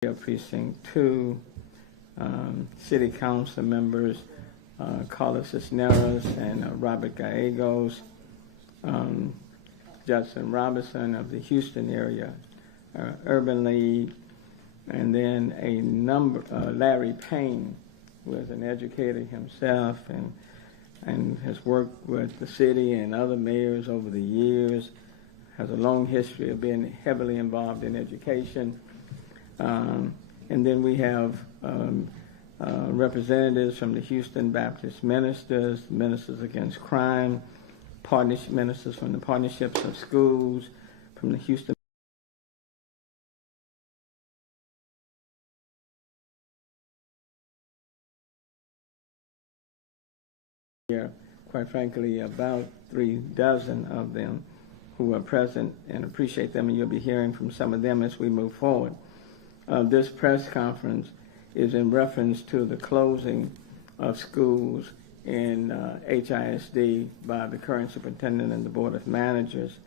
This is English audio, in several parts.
Precinct 2, City Council members Carlos Cisneros and Robert Gallegos, Justin Robinson of the Houston area Urban League, and then a number, Larry Payne, who is an educator himself and has worked with the city and other mayors over the years, has a long history of being heavily involved in education. And then we have representatives from the Houston Baptist Ministers, Ministers Against Crime, ministers from the Partnerships of Schools, from the Houston here, quite frankly, about 36 of them who are present, and appreciate them, and you'll be hearing from some of them as we move forward. This press conference is in reference to the closing of schools in HISD by the current superintendent and the board of managers.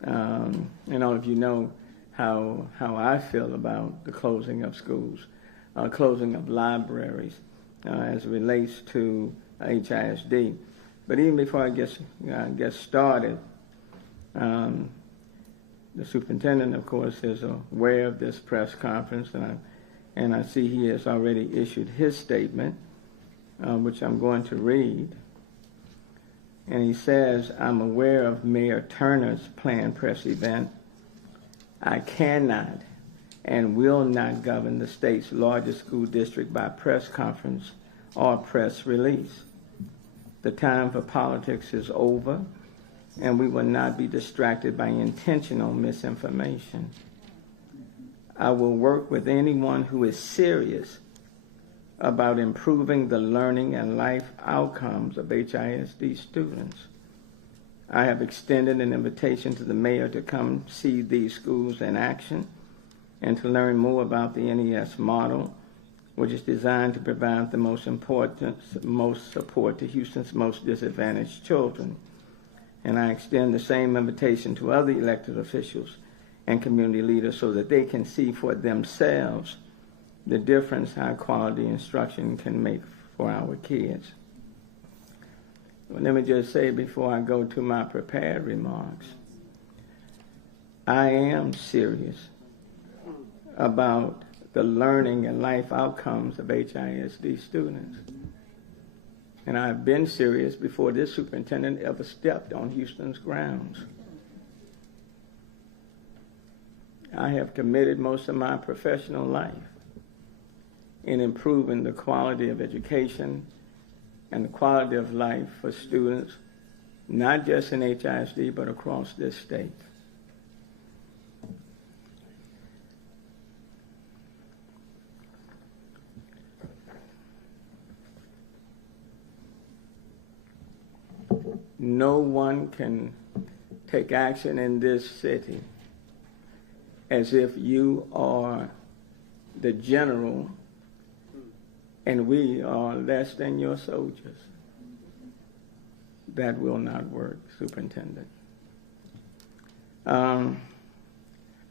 And all of you know how I feel about the closing of schools, closing of libraries as it relates to HISD. But even before I get started, the superintendent, of course, is aware of this press conference, and I see he has already issued his statement, which I'm going to read. And he says, "I'm aware of Mayor Turner's planned press event. I cannot and will not govern the state's largest school district by press conference or press release. The time for politics is over, and we will not be distracted by intentional misinformation. I will work with anyone who is serious about improving the learning and life outcomes of HISD students. I have extended an invitation to the mayor to come see these schools in action and to learn more about the NES model, which is designed to provide the most support to Houston's most disadvantaged children. And I extend the same invitation to other elected officials and community leaders so that they can see for themselves the difference high quality instruction can make for our kids." Well, let me just say before I go to my prepared remarks, I am serious about the learning and life outcomes of HISD students. And I've been serious before this superintendent ever stepped on Houston's grounds. I have committed most of my professional life in improving the quality of education and the quality of life for students, not just in HISD, but across this state. No one can take action in this city as if you are the general and we are less than your soldiers. That will not work, Superintendent.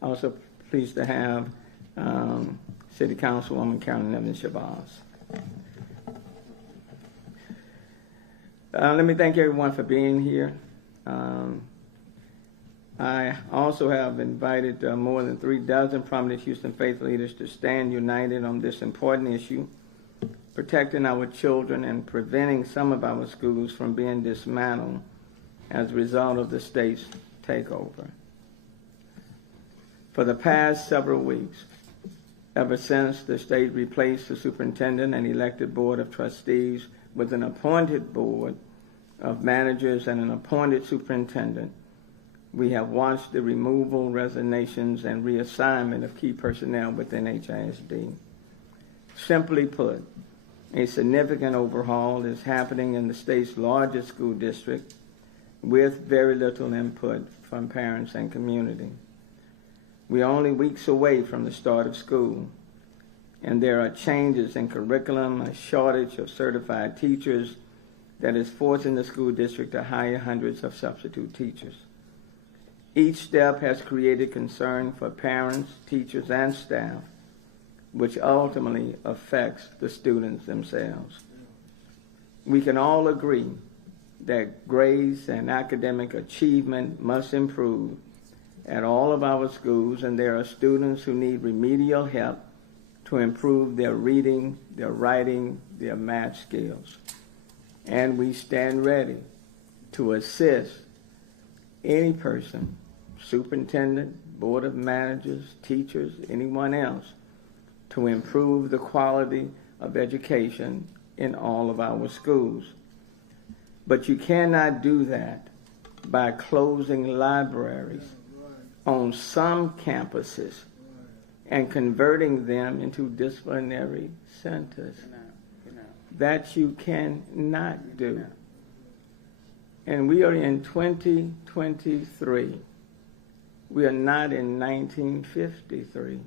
Also pleased to have City Councilwoman Carolyn Evans Shabazz. Let me thank everyone for being here. I also have invited more than 36 prominent Houston faith leaders to stand united on this important issue, protecting our children and preventing some of our schools from being dismantled as a result of the state's takeover. For the past several weeks, ever since the state replaced the superintendent and elected board of trustees with an appointed board of managers and an appointed superintendent, we have watched the removal, resignations, and reassignment of key personnel within HISD. Simply put, a significant overhaul is happening in the state's largest school district with very little input from parents and community. We are only weeks away from the start of school, and there are changes in curriculum, a shortage of certified teachers that is forcing the school district to hire hundreds of substitute teachers. Each step has created concern for parents, teachers, and staff which ultimately affects the students themselves. We can all agree that grades and academic achievement must improve at all of our schools, and there are students who need remedial help to improve their reading, their writing, their math skills. And we stand ready to assist any person, superintendent, board of managers, teachers, anyone else, to improve the quality of education in all of our schools. But you cannot do that by closing libraries on some campuses and converting them into disciplinary centers. That you cannot do. And we are in 2023. We are not in 1953,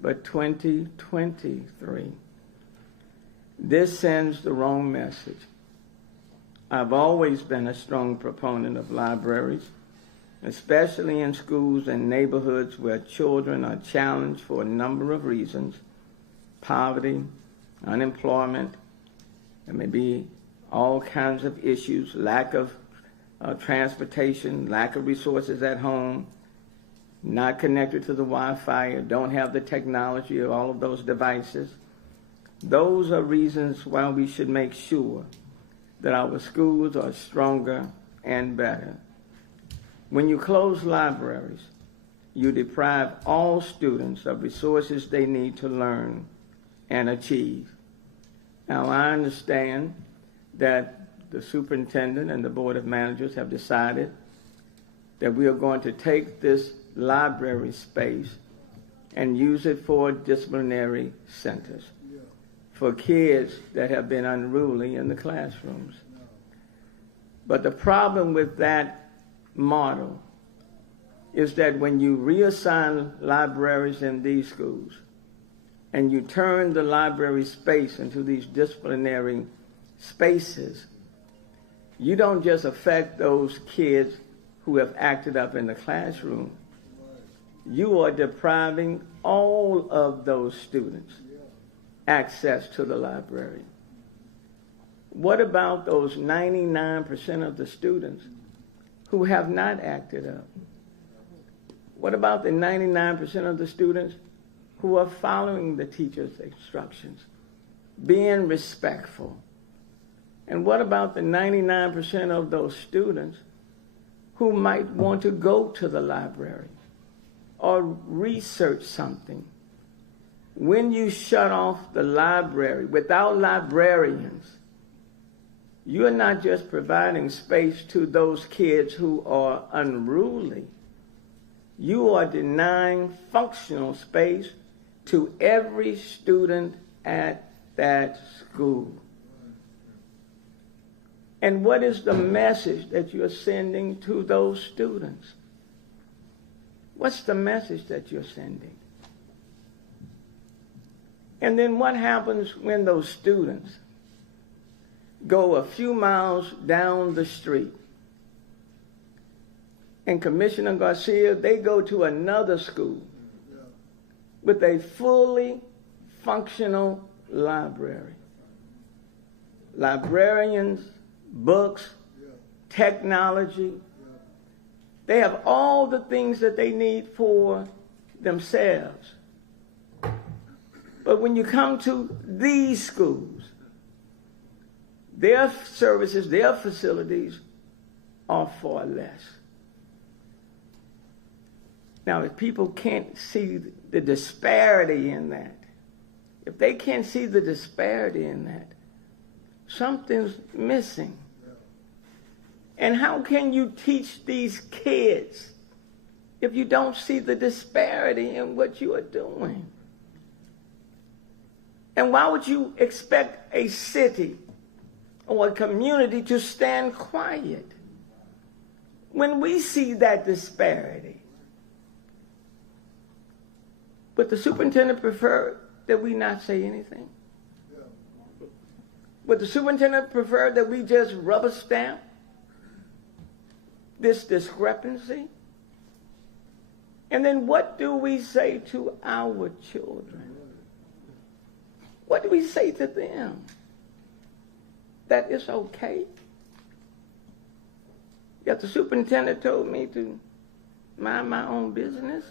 but 2023. This sends the wrong message. I've always been a strong proponent of libraries, especially in schools and neighborhoods where children are challenged for a number of reasons: poverty, unemployment, there may be all kinds of issues, lack of transportation, lack of resources at home, not connected to the Wi-Fi, or don't have the technology of all of those devices. Those are reasons why we should make sure that our schools are stronger and better. When you close libraries, you deprive all students of resources they need to learn and achieve. Now, I understand that the superintendent and the board of managers have decided that we are going to take this library space and use it for disciplinary centers for kids that have been unruly in the classrooms. But the problem with that model is that when you reassign libraries in these schools and you turn the library space into these disciplinary spaces, you don't just affect those kids who have acted up in the classroom. You are depriving all of those students access to the library. What about those 99% of the students who have not acted up? What about the 99% of the students who are following the teacher's instructions, being respectful? And what about the 99% of those students who might want to go to the library or research something? When you shut off the library, without librarians, you're not just providing space to those kids who are unruly. You are denying functional space to every student at that school. And what is the message that you're sending to those students? What's the message that you're sending? And then what happens when those students go a few miles down the street? And Commissioner Garcia, they go to another school with a fully functional library. Librarians, books, technology. They have all the things that they need for themselves. But when you come to these schools, their services, their facilities are far less. Now, if people can't see the disparity in that, if they can't see the disparity in that, something's missing. And how can you teach these kids if you don't see the disparity in what you are doing? And why would you expect a city or a community to stand quiet when we see that disparity? Would the superintendent prefer that we not say anything? Would the superintendent prefer that we just rubber stamp this discrepancy? And then what do we say to our children? what do we say to them? That it's okay? Yet the superintendent told me to mind my own business.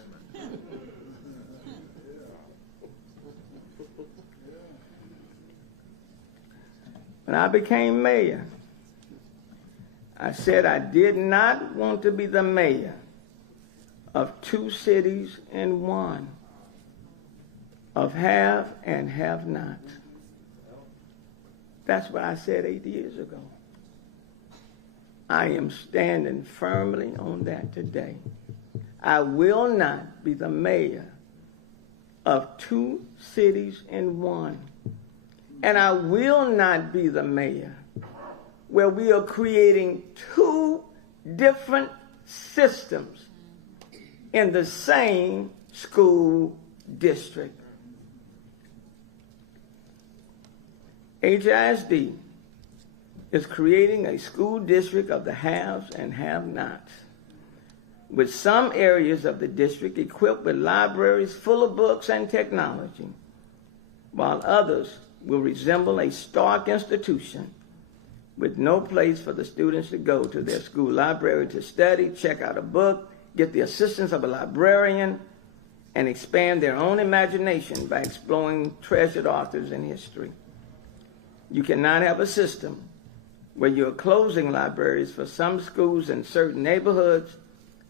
When I became mayor, I said I did not want to be the mayor of two cities in one, of have and have not. That's what I said 8 years ago. I am standing firmly on that today. I will not be the mayor of two cities in one. And I will not be the mayor where we are creating two different systems in the same school district. HISD is creating a school district of the haves and have-nots, with some areas of the district equipped with libraries full of books and technology, while others will resemble a stark institution with no place for the students to go to their school library to study, check out a book, get the assistance of a librarian, and expand their own imagination by exploring treasured authors in history. You cannot have a system where you're closing libraries for some schools in certain neighborhoods,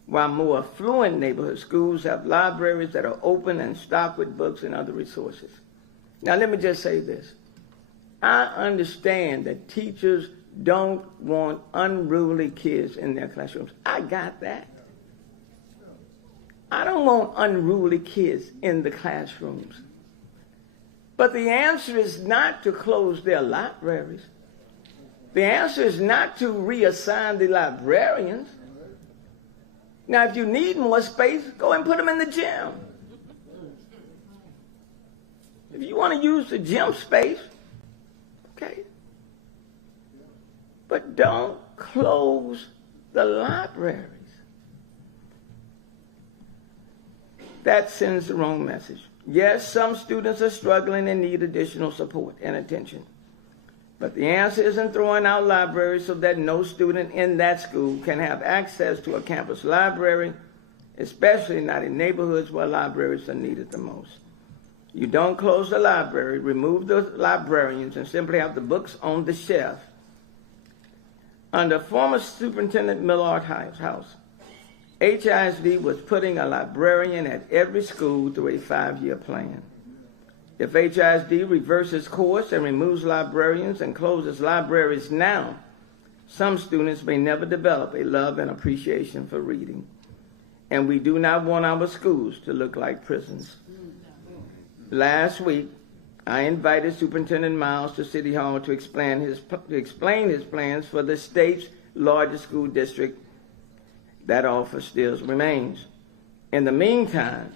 while more affluent neighborhood schools have libraries that are open and stocked with books and other resources. Now, let me just say this. I understand that teachers don't want unruly kids in their classrooms. I got that. I don't want unruly kids in the classrooms. But the answer is not to close their libraries. The answer is not to reassign the librarians. Now, if you need more space, go and put them in the gym. If you want to use the gym space, okay. But don't close the libraries. That sends the wrong message. Yes, some students are struggling and need additional support and attention. But the answer isn't throwing out libraries so that no student in that school can have access to a campus library, especially not in neighborhoods where libraries are needed the most. You don't close the library, remove the librarians, and simply have the books on the shelf. Under former Superintendent Millard's house, HISD was putting a librarian at every school through a 5-year plan. If HISD reverses course and removes librarians and closes libraries now, some students may never develop a love and appreciation for reading. And we do not want our schools to look like prisons. Last week, I invited Superintendent Miles to City Hall to explain his plans for the state's largest school district. That offer still remains. In the meantime,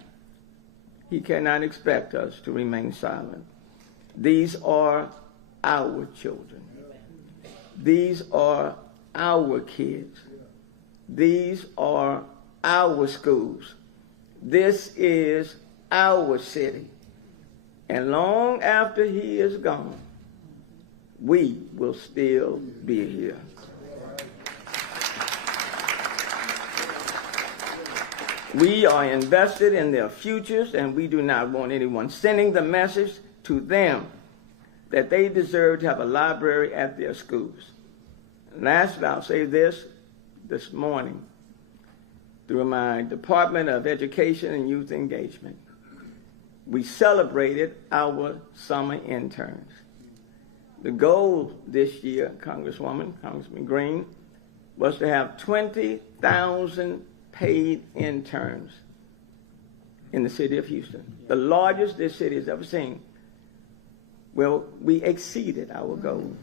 he cannot expect us to remain silent. These are our children. These are our kids. These are our schools. This is our city. And long after he is gone, we will still be here. We are invested in their futures, and we do not want anyone sending the message to them that they deserve to have a library at their schools. And lastly, I'll say this morning through my Department of Education and Youth Engagement. We celebrated our summer interns. The goal this year, Congressman Green, was to have 20,000 paid interns in the city of Houston, the largest this city has ever seen. Well, we exceeded our goal.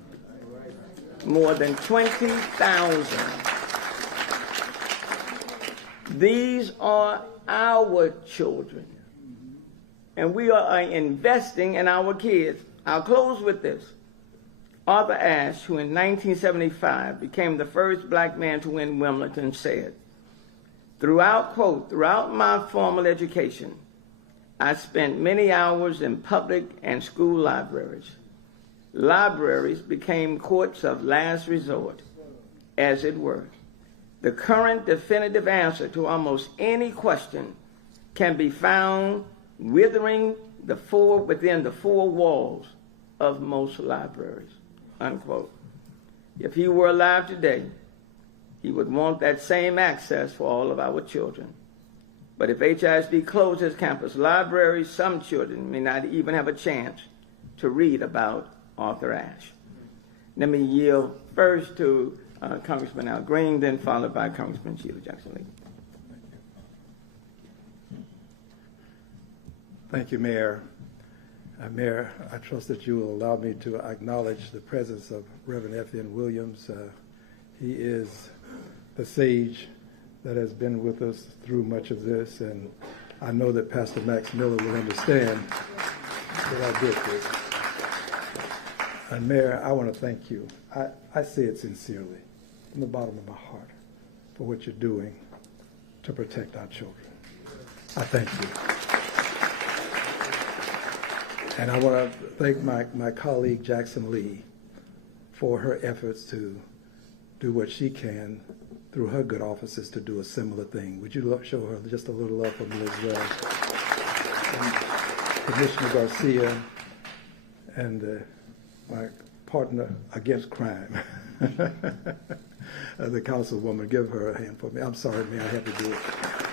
More than 20,000. These are our children. And we are investing in our kids. I'll close with this. Arthur Ashe, who in 1975 became the first black man to win Wimbledon, said, throughout my formal education, I spent many hours in public and school libraries. Libraries became courts of last resort, as it were. The current definitive answer to almost any question can be found within the four walls of most libraries, unquote. If he were alive today, he would want that same access for all of our children. But if HISD closes campus libraries, some children may not even have a chance to read about Arthur Ashe. Let me yield first to Congressman Al Green, then followed by Congressman Sheila Jackson-Lee. Thank you, Mayor. Mayor, I trust that you will allow me to acknowledge the presence of Reverend F.N. Williams. He is the sage that has been with us through much of this, and I know that Pastor Max Miller will understand that I did this. And Mayor, I want to thank you. I say it sincerely, from the bottom of my heart, for what you're doing to protect our children. I thank you. And I want to thank my colleague Jackson Lee for her efforts to do what she can through her good offices to do a similar thing. Would you show her just a little love for me as well? And Commissioner Garcia and my partner against crime, the councilwoman, give her a hand for me. I'm sorry, Mayor, I had to do it.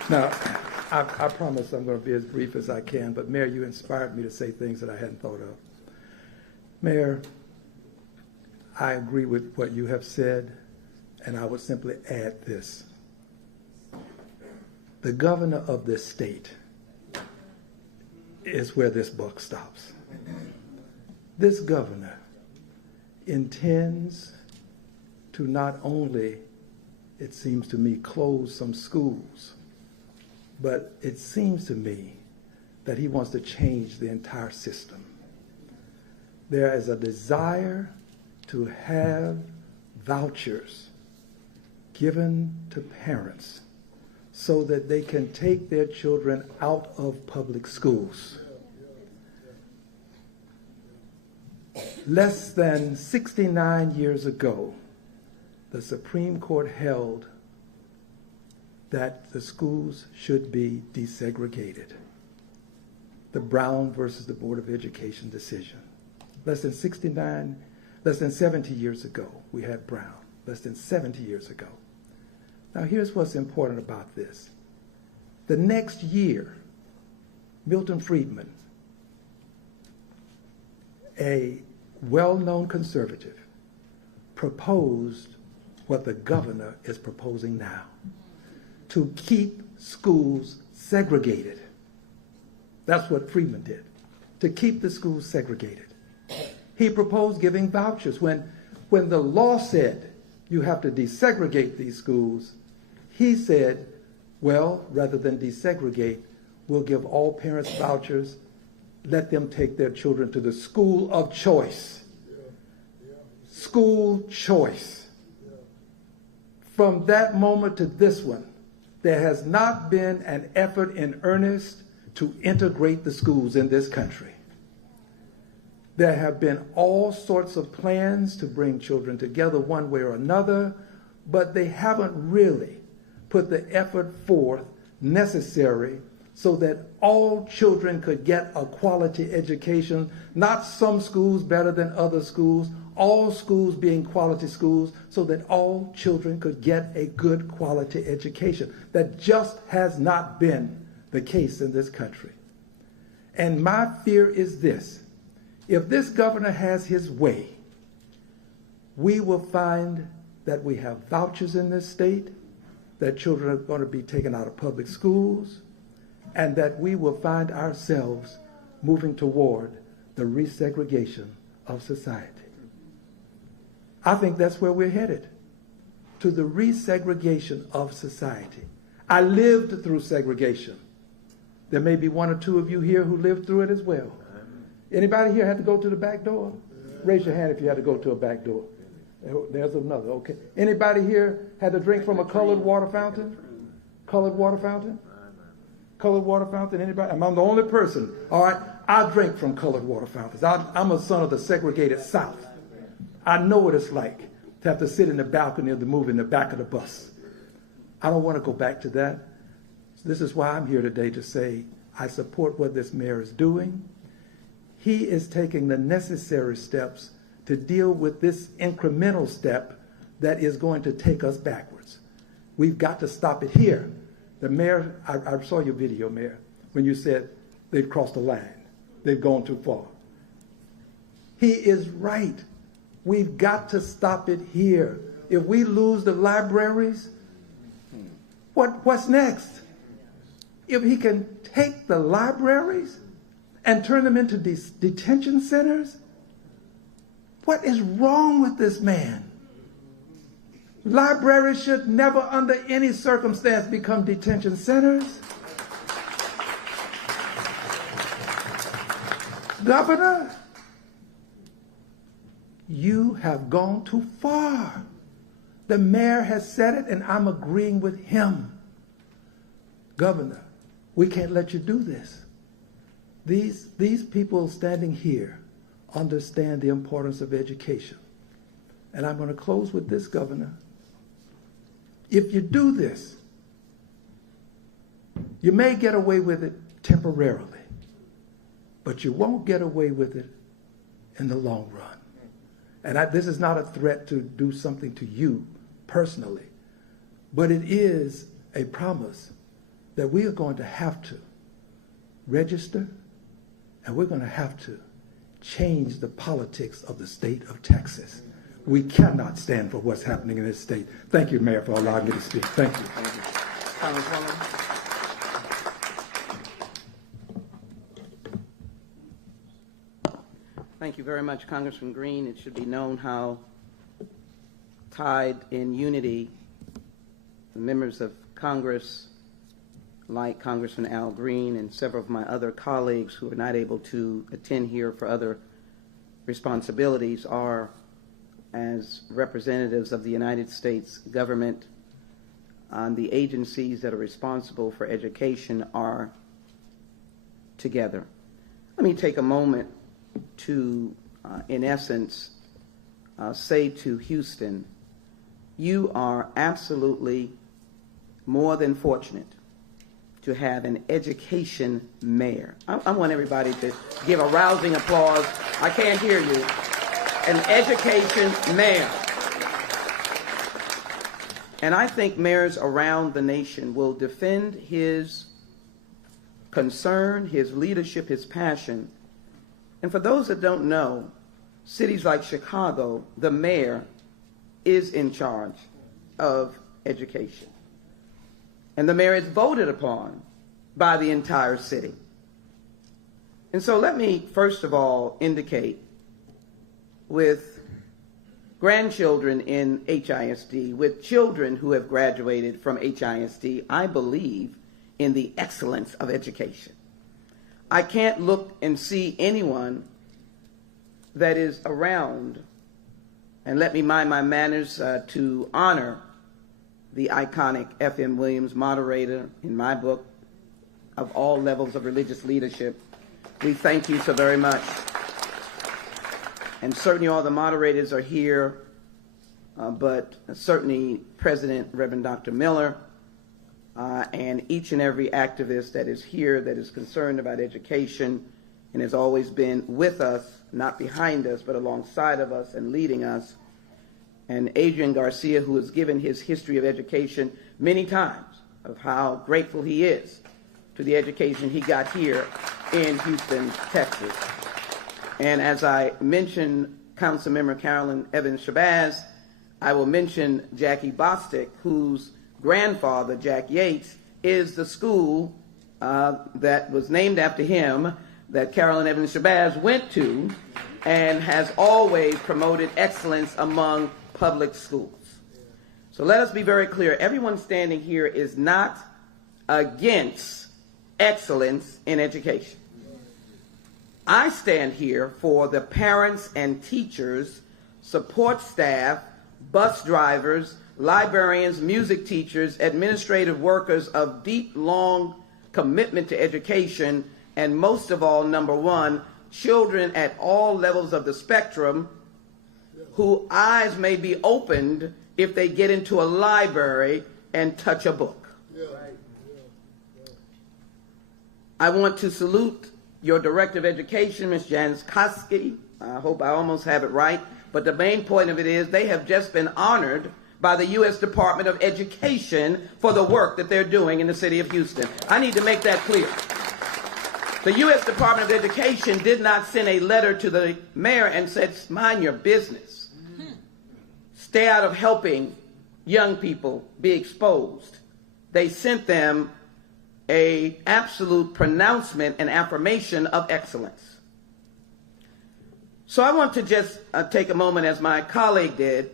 Now, I promise I'm going to be as brief as I can, but Mayor, you inspired me to say things that I hadn't thought of. Mayor, I agree with what you have said, and I would simply add this. The governor of this state is where this buck stops. This governor intends to not only, it seems to me, close some schools, but it seems to me that he wants to change the entire system. There is a desire to have vouchers given to parents so that they can take their children out of public schools. Less than 69 years ago, the Supreme Court held that the schools should be desegregated. The Brown versus the Board of Education decision. Less than 70 years ago, we had Brown. Less than 70 years ago. Now here's what's important about this. The next year, Milton Friedman, a well-known conservative, proposed what the governor is proposing now, to keep schools segregated. That's what Friedman did, to keep the schools segregated. He proposed giving vouchers. When the law said you have to desegregate these schools, he said, well, rather than desegregate, we'll give all parents vouchers, let them take their children to the school of choice. School choice. From that moment to this one, there has not been an effort in earnest to integrate the schools in this country. There have been all sorts of plans to bring children together one way or another, but they haven't really put the effort forth necessary so that all children could get a quality education, not some schools better than other schools, all schools being quality schools so that all children could get a good quality education. That just has not been the case in this country. And my fear is this. If this governor has his way, we will find that we have vouchers in this state, that children are going to be taken out of public schools, and that we will find ourselves moving toward the resegregation of society. I think that's where we're headed, to the resegregation of society. I lived through segregation. There may be one or two of you here who lived through it as well. Anybody here had to go to the back door? Raise your hand if you had to go to a back door. There's another, okay. Anybody here had to drink from a colored water fountain? Colored water fountain? colored water fountain? Anybody? I'm the only person. All right. I drink from colored water fountains. I'm a son of the segregated South. I know what it's like to have to sit in the balcony of the movie in the back of the bus. I don't want to go back to that. This is why I'm here today to say I support what this mayor is doing. He is taking the necessary steps to deal with this incremental step that is going to take us backwards. We've got to stop it here. The mayor, I saw your video, Mayor, when you said they've crossed the line. They've gone too far. He is right. We've got to stop it here. If we lose the libraries, what's next? If he can take the libraries and turn them into detention centers, what is wrong with this man? Libraries should never, under any circumstance, become detention centers. Governor, you have gone too far. The mayor has said it, and I'm agreeing with him. Governor, we can't let you do this. These people standing here understand the importance of education. And I'm going to close with this, Governor. If you do this, you may get away with it temporarily, but you won't get away with it in the long run. And this is not a threat to do something to you personally, but it is a promise that we are going to have to register, and we're going to have to change the politics of the state of Texas. We cannot stand for what's happening in this state. Thank you, Mayor, for allowing me to speak. Thank you. Congresswoman. Thank you very much, Congressman Green. It should be known how tied in unity the members of Congress, like Congressman Al Green and several of my other colleagues who are not able to attend here for other responsibilities, are as representatives of the United States government. The agencies that are responsible for education are together. Let me take a moment to, in essence, say to Houston, you are absolutely more than fortunate to have an education mayor. I want everybody to give a rousing applause. I can't hear you. An education mayor. And I think mayors around the nation will defend his concern, his leadership, his passion. And for those that don't know, cities like Chicago, the mayor is in charge of education. And the mayor is voted upon by the entire city. And so let me first of all indicate, with grandchildren in HISD, with children who have graduated from HISD, I believe in the excellence of education. I can't look and see anyone that is around, and let me mind my manners to honor the iconic F.M. Williams, moderator in my book of all levels of religious leadership. We thank you so very much. And certainly all the moderators are here, but certainly President Reverend Dr. Miller, and each and every activist that is here that is concerned about education and has always been with us, not behind us, but alongside of us and leading us. And Adrian Garcia, who has given his history of education many times, of how grateful he is to the education he got here in Houston, Texas. And as I mentioned Councilmember Carolyn Evans-Shabazz, I will mention Jackie Bostic, whose grandfather, Jack Yates, is the school that was named after him that Carolyn Evans-Shabazz went to, and has always promoted excellence among public schools. So let us be very clear. Everyone standing here is not against excellence in education. I stand here for the parents and teachers, support staff, bus drivers, librarians, music teachers, administrative workers of deep, long commitment to education, and most of all, number one, children at all levels of the spectrum whose eyes may be opened if they get into a library and touch a book. I want to salute your Director of Education, Ms. Janice Koski. I hope I almost have it right, but the main point of it is they have just been honored by the U.S. Department of Education for the work that they're doing in the city of Houston. I need to make that clear. The U.S. Department of Education did not send a letter to the mayor and said, mind your business. Stay out of helping young people be exposed. They sent them an absolute pronouncement and affirmation of excellence. So I want to just take a moment, as my colleague did,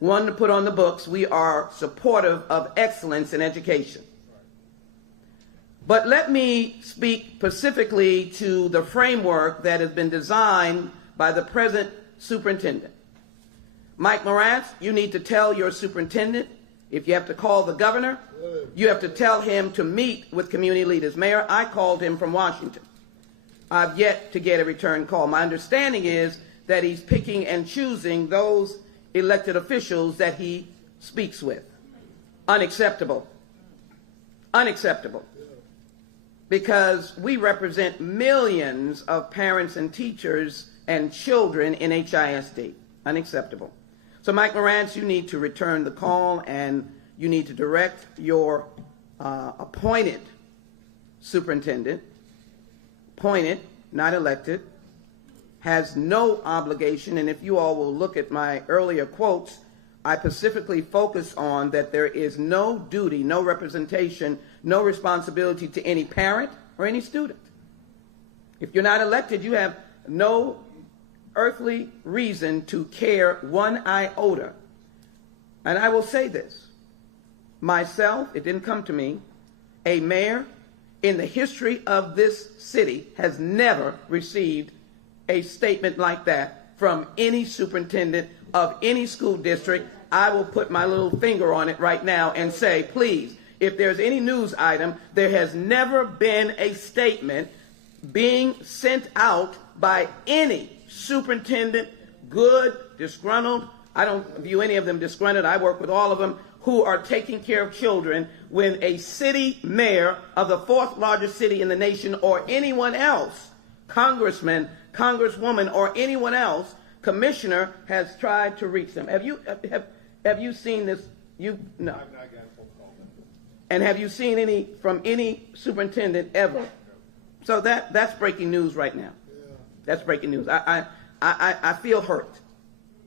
one, to put on the books, we are supportive of excellence in education. But let me speak specifically to the framework that has been designed by the present superintendent. Mike Morantz, you need to tell your superintendent, if you have to call the governor, you have to tell him to meet with community leaders. Mayor, I called him from Washington. I've yet to get a return call. My understanding is that he's picking and choosing those elected officials that he speaks with. Unacceptable. Unacceptable. Because we represent millions of parents and teachers and children in HISD. Unacceptable. So Mike Morantz, you need to return the call, and you need to direct your appointed superintendent, appointed, not elected, has no obligation, and if you all will look at my earlier quotes, I specifically focus on that there is no duty, no representation, no responsibility to any parent or any student. If you're not elected, you have no earthly reason to care one iota. And I will say this, myself, it didn't come to me, a mayor in the history of this city has never received a statement like that from any superintendent of any school district. I will put my little finger on it right now and say, please, if there's any news item, there has never been a statement being sent out by any superintendent, good, disgruntled. I don't view any of them disgruntled. I work with all of them who are taking care of children, when a city mayor of the fourth largest city in the nation, or anyone else, congressman, congresswoman, or anyone else, commissioner, has tried to reach them. Have you seen this? No. I've not gotten a phone call. And have you seen any from any superintendent ever? So that's breaking news right now. That's breaking news. I feel hurt.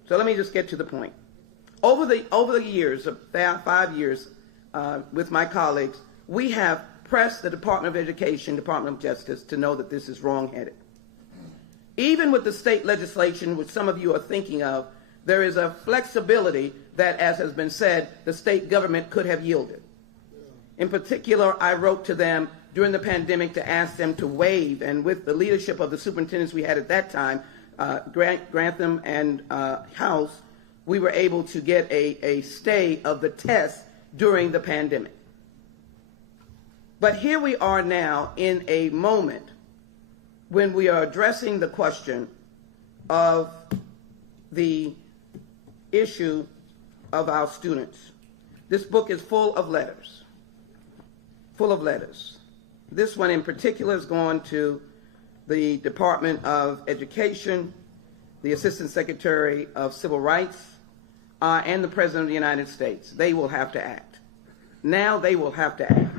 So let me just get to the point. Over the years, 5 years, with my colleagues, we have pressed the Department of Education, Department of Justice, to know that this is wrong-headed. Even with the state legislation, which some of you are thinking of, there is a flexibility that, as has been said, the state government could have yielded. In particular, I wrote to them during the pandemic to ask them to waive, and with the leadership of the superintendents we had at that time, Grantham and House, we were able to get a stay of the test during the pandemic. But here we are now in a moment when we are addressing the question of the issue of our students. This book is full of letters, full of letters. This one in particular is going to the Department of Education, the Assistant Secretary of Civil Rights, and the President of the United States. They will have to act. Now they will have to act.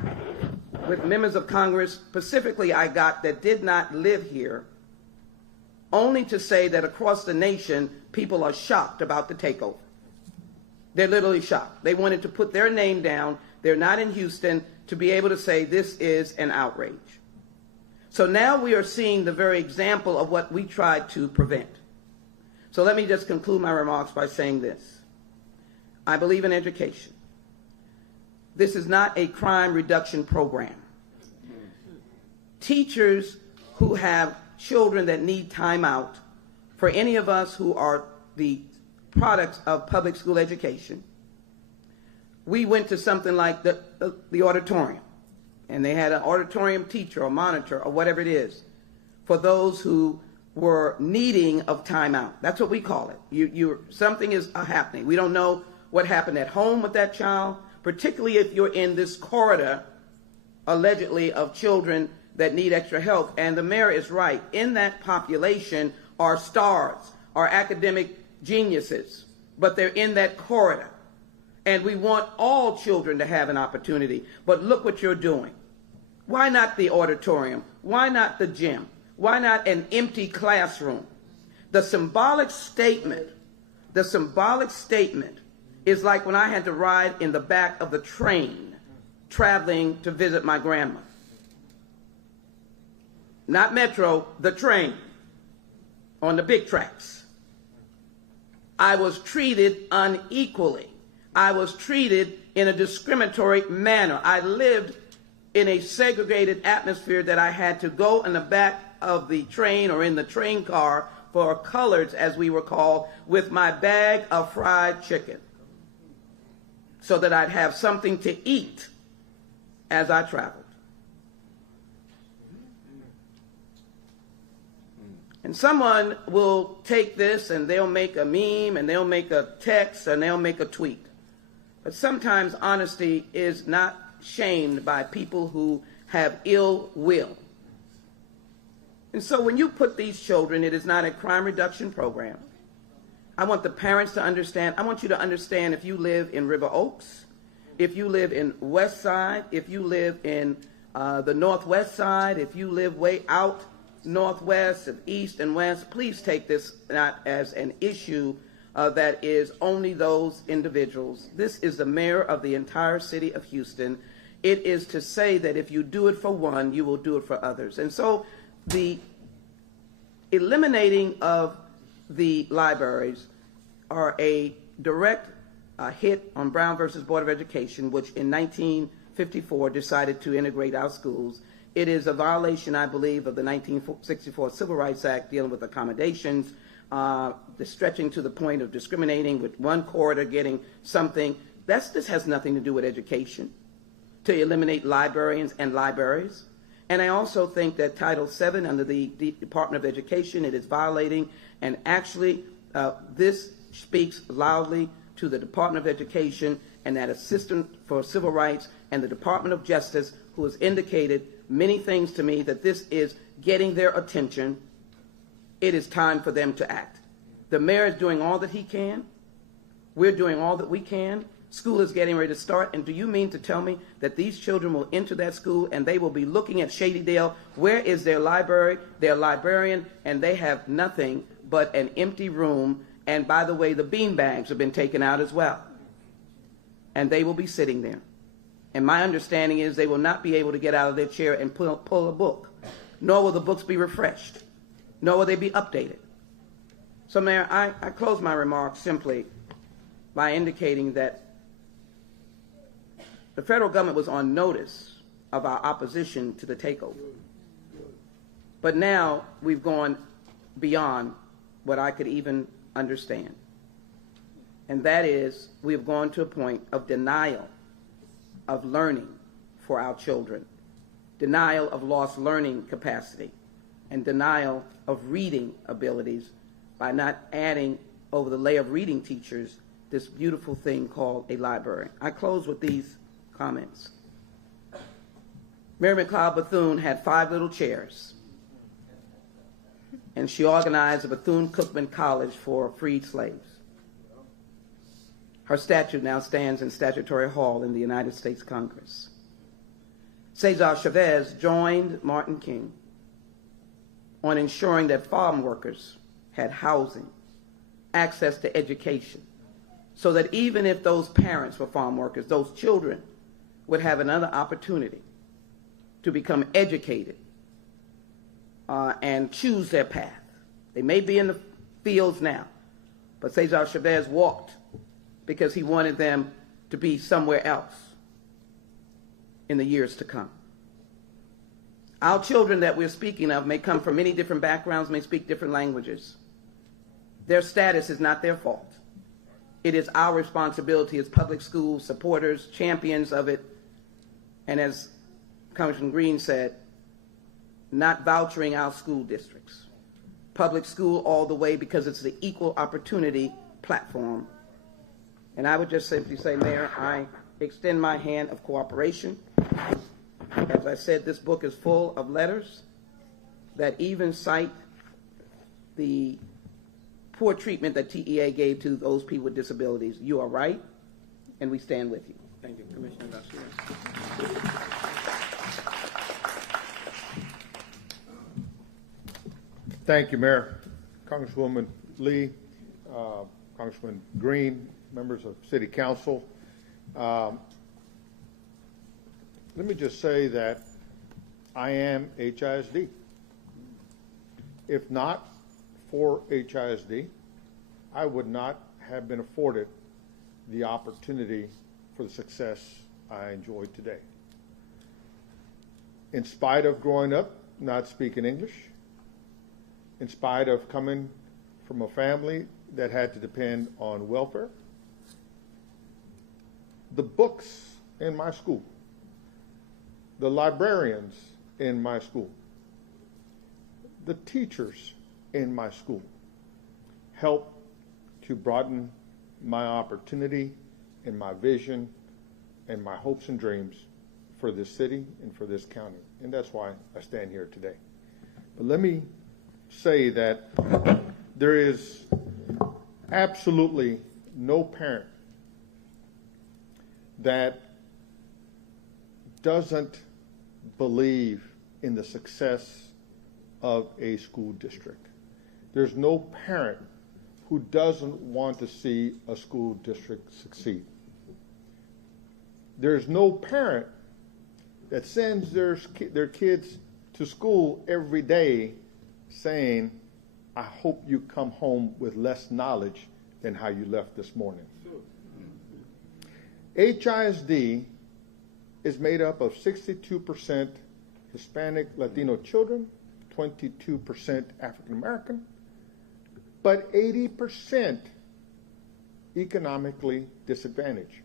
With members of Congress, specifically I got, that did not live here, only to say that across the nation, people are shocked about the takeover. They're literally shocked. They wanted to put their name down. They're not in Houston, to be able to say this is an outrage. So now we are seeing the very example of what we tried to prevent. So let me just conclude my remarks by saying this. I believe in education. This is not a crime reduction program. Teachers who have children that need time out, for any of us who are the products of public school education, we went to something like the auditorium. and they had an auditorium teacher or monitor or whatever it is for those who were needing of timeout. That's what we call it. Something is happening. We don't know what happened at home with that child, particularly if you're in this corridor, allegedly, of children that need extra help. And the mayor is right. In that population are stars, are academic geniuses, but they're in that corridor. And we want all children to have an opportunity. But look what you're doing. Why not the auditorium? Why not the gym? Why not an empty classroom? The symbolic statement is like when I had to ride in the back of the train traveling to visit my grandma. Not metro, the train on the big tracks. I was treated unequally. I was treated in a discriminatory manner. I lived in a segregated atmosphere that I had to go in the back of the train or in the train car for coloreds, as we were called, with my bag of fried chicken so that I'd have something to eat as I traveled. And someone will take this and they'll make a meme and they'll make a text and they'll make a tweet. But sometimes honesty is not shamed by people who have ill will. And so when you put these children, it is not a crime reduction program. I want the parents to understand. I want you to understand if you live in River Oaks, if you live in West Side, if you live in the Northwest Side, if you live way out Northwest, of East and West, please take this not as an issue that is only those individuals. This is the mayor of the entire city of Houston. It is to say that if you do it for one, you will do it for others. And so the eliminating of the libraries are a direct hit on Brown versus Board of Education, which in 1954 decided to integrate our schools. It is a violation, I believe, of the 1964 Civil Rights Act dealing with accommodations, the stretching to the point of discriminating with one corridor getting something. This has nothing to do with education, to eliminate librarians and libraries. And I also think that Title VII under the Department of Education, it is violating, and actually this speaks loudly to the Department of Education and that Assistant for Civil Rights and the Department of Justice, who has indicated many things to me that this is getting their attention. It is time for them to act. The mayor is doing all that he can. We're doing all that we can. School is getting ready to start, and do you mean to tell me that these children will enter that school and they will be looking at Shadydale? Where is their library, their librarian, and they have nothing but an empty room, and by the way, the bean bags have been taken out as well. And they will be sitting there. And my understanding is they will not be able to get out of their chair and pull a book, nor will the books be refreshed, nor will they be updated. So, Mayor, I close my remarks simply by indicating that the federal government was on notice of our opposition to the takeover. But now we've gone beyond what I could even understand. And that is, we have gone to a point of denial of learning for our children, denial of lost learning capacity, and denial of reading abilities by not adding over the layer of reading teachers this beautiful thing called a library. I close with these comments. Mary McLeod Bethune had 5 little chairs, and she organized a Bethune-Cookman College for freed slaves. Her statue now stands in Statutory Hall in the United States Congress. Cesar Chavez joined Martin King on ensuring that farm workers had housing, access to education, so that even if those parents were farm workers, those children would have another opportunity to become educated and choose their path. They may be in the fields now, but Cesar Chavez walked because he wanted them to be somewhere else in the years to come. Our children that we're speaking of may come from many different backgrounds, may speak different languages. Their status is not their fault. It is our responsibility as public school supporters, champions of it, and as Congressman Green said, not vouchering our school districts. Public school all the way, because it's the equal opportunity platform. And I would just simply say, Mayor, I extend my hand of cooperation. As I said, this book is full of letters that even cite the poor treatment that TEA gave to those people with disabilities. You are right, and we stand with you. Thank you, Commissioner Garcia. Thank you, Mayor. Congresswoman Lee, Congressman Green, members of City Council. Let me just say that I am HISD. If not for HISD, I would not have been afforded the opportunity for the success I enjoy today. In spite of growing up not speaking English, in spite of coming from a family that had to depend on welfare, the books in my school, the librarians in my school, the teachers in my school help to broaden my opportunity and my vision and my hopes and dreams for this city and for this county. And that's why I stand here today. But let me say that there is absolutely no parent that doesn't believe in the success of a school district. There's no parent who doesn't want to see a school district succeed. There's no parent that sends their kids to school every day saying, I hope you come home with less knowledge than how you left this morning. HISD is made up of 62% Hispanic Latino children, 22% African American, but 80% economically disadvantaged.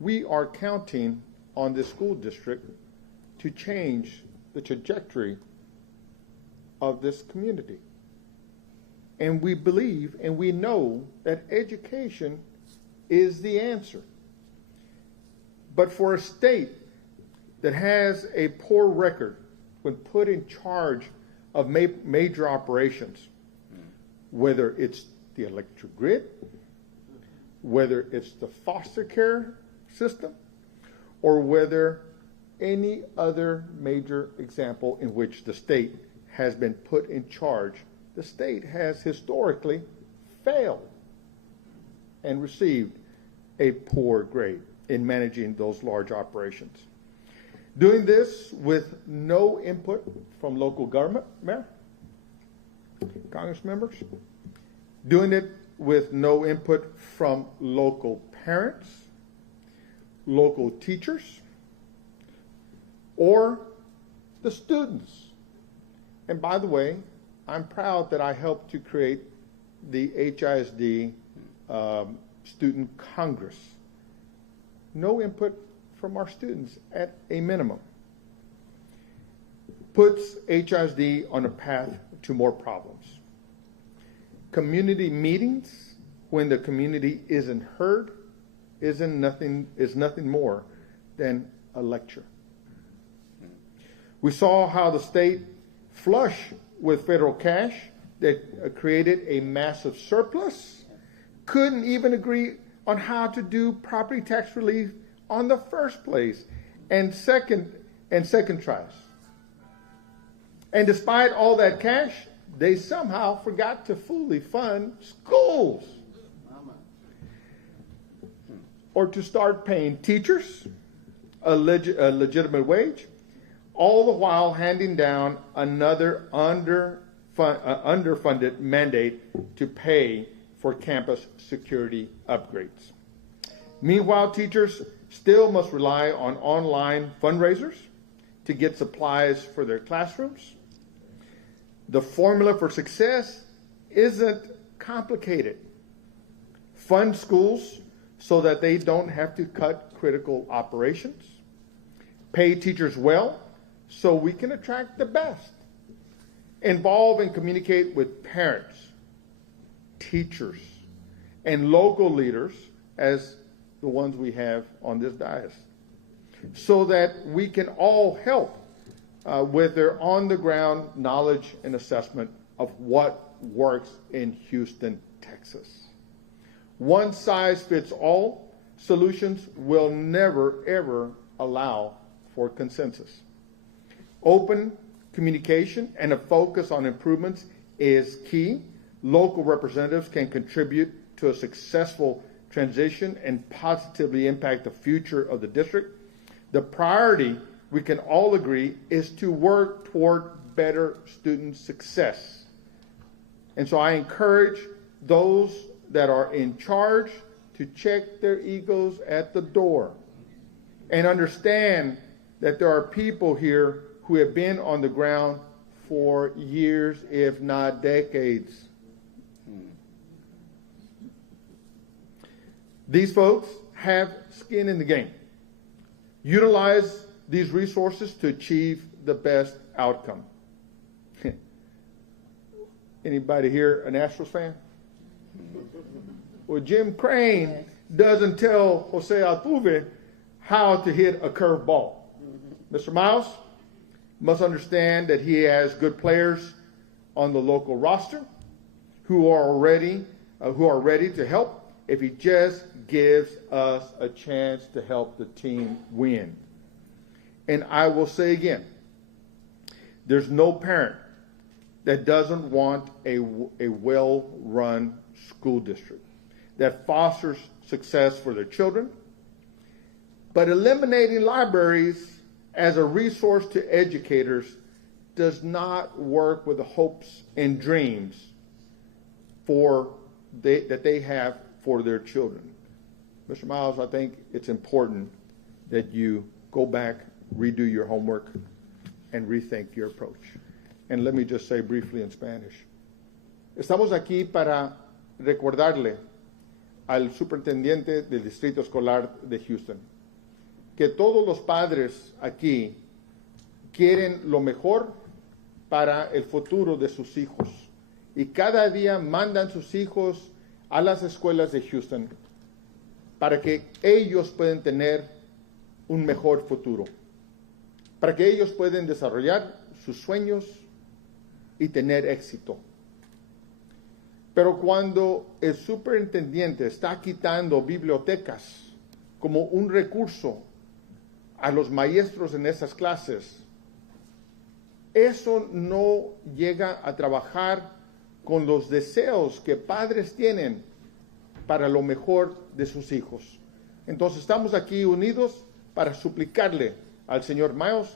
We are counting on this school district to change the trajectory of this community. And we believe and we know that education is the answer. But for a state that has a poor record when put in charge of major operations, whether it's the electric grid, whether it's the foster care system, or whether any other major example in which the state has been put in charge, the state has historically failed and received a poor grade in managing those large operations. Doing this with no input from local government, Mayor, Congress members, doing it with no input from local parents, local teachers, or the students. And by the way, I'm proud that I helped to create the HISD Student Congress. No input from our students at a minimum. Puts HISD on a path to more problems. Community meetings, when the community isn't heard, is nothing more than a lecture. We saw how the state, flush with federal cash that created a massive surplus, couldn't even agree on how to do property tax relief on the first place and second tries. And despite all that cash, they somehow forgot to fully fund schools or to start paying teachers a legitimate wage, all the while handing down another underfunded mandate to pay for campus security upgrades. Meanwhile, teachers still must rely on online fundraisers to get supplies for their classrooms. The formula for success isn't complicated. Fund schools so that they don't have to cut critical operations. pay teachers well so we can attract the best, involve and communicate with parents, teachers, and local leaders as the ones we have on this dais, so that we can all help with their on-the-ground knowledge and assessment of what works in Houston, Texas. One-size-fits-all solutions will never, ever allow for consensus. Open communication and a focus on improvements is key. Local representatives can contribute to a successful transition and positively impact the future of the district. The priority, we can all agree, is to work toward better student success. And so I encourage those that are in charge to check their egos at the door and understand that there are people here who have been on the ground for years, if not decades. These folks have skin in the game. Utilize these resources to achieve the best outcome. Anybody here an Astros fan? Well, Jim Crane doesn't tell Jose Altuve how to hit a curved ball. Mr. Miles must understand that he has good players on the local roster who are ready to help if he just gives us a chance to help the team win. And I will say again, there's no parent that doesn't want a well-run school district that fosters success for their children. But eliminating libraries as a resource to educators does not work with the hopes and dreams that they have for their children. Mr. Miles, I think it's important that you go back, redo your homework, and rethink your approach. And let me just say briefly in Spanish. Estamos aquí para recordarle al superintendente del Distrito Escolar de Houston que todos los padres aquí quieren lo mejor para el futuro de sus hijos y cada día mandan sus hijos a las escuelas de Houston para que ellos puedan tener un mejor futuro, para que ellos puedan desarrollar sus sueños y tener éxito. Pero cuando el superintendente está quitando bibliotecas como un recurso a los maestros en esas clases, eso no llega a trabajar con los deseos que padres tienen para lo mejor de sus hijos. Entonces estamos aquí unidos para suplicarle al señor Miles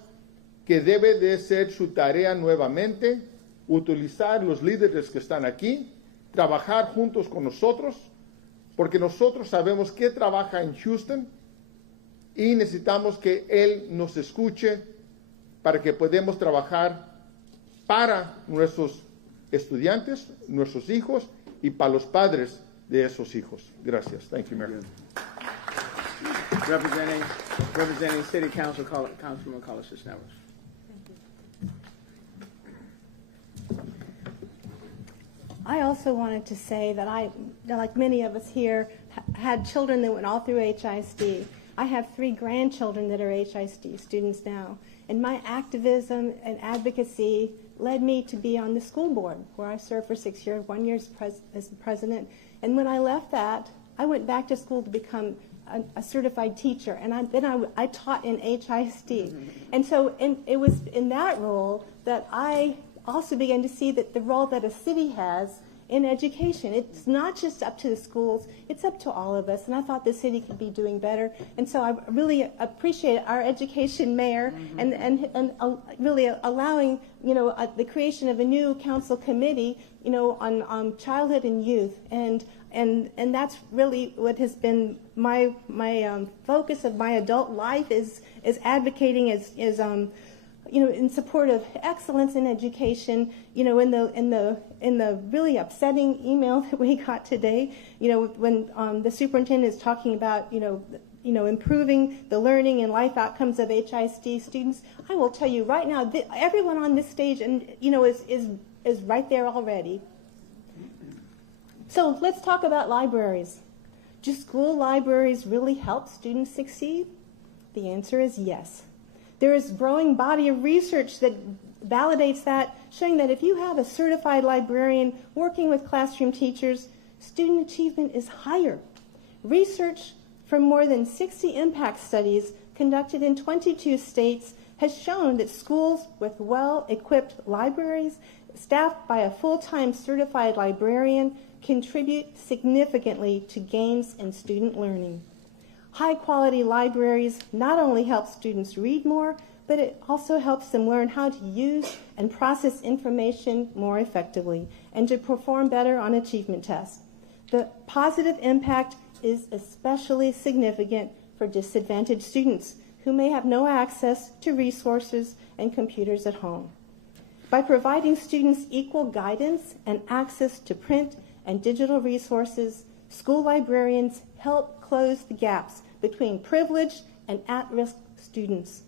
que debe de ser su tarea nuevamente, utilizar los líderes que están aquí, trabajar juntos con nosotros, porque nosotros sabemos que trabaja en Houston y necesitamos que él nos escuche para que podamos trabajar para nuestros estudiantes, nuestros hijos y para los padres de esos hijos. Gracias. Thank you, Mayor. Representing City Council, Councilman Carlos Cisneros. I also wanted to say that I, like many of us here, had children that went all through HISD. I have 3 grandchildren that are HISD students now, and my activism and advocacy led me to be on the school board, where I served for 6 years, 1 year as the president. And when I left that, I went back to school to become a certified teacher, and I taught in HISD. And so it was in that role that I also began to see that the role that a city has in education. It's not just up to the schools, it's up to all of us, and I thought the city could be doing better. And so I really appreciate our education mayor and really allowing, the creation of a new council committee, on childhood and youth. And that's really what has been my focus of my adult life is advocating in support of excellence in education. In the really upsetting email that we got today, when the superintendent is talking about improving the learning and life outcomes of HISD students, I will tell you right now, everyone on this stage is right there already. So let's talk about libraries. Do school libraries really help students succeed? The answer is yes. There is a growing body of research that validates that, showing that if you have a certified librarian working with classroom teachers, student achievement is higher. Research from more than 60 impact studies conducted in 22 states has shown that schools with well-equipped libraries, staffed by a full-time certified librarian, contribute significantly to gains in student learning. High-quality libraries not only help students read more, but it also helps them learn how to use and process information more effectively and to perform better on achievement tests. The positive impact is especially significant for disadvantaged students who may have no access to resources and computers at home. By providing students equal guidance and access to print and digital resources, school librarians help close the gaps between privileged and at-risk students.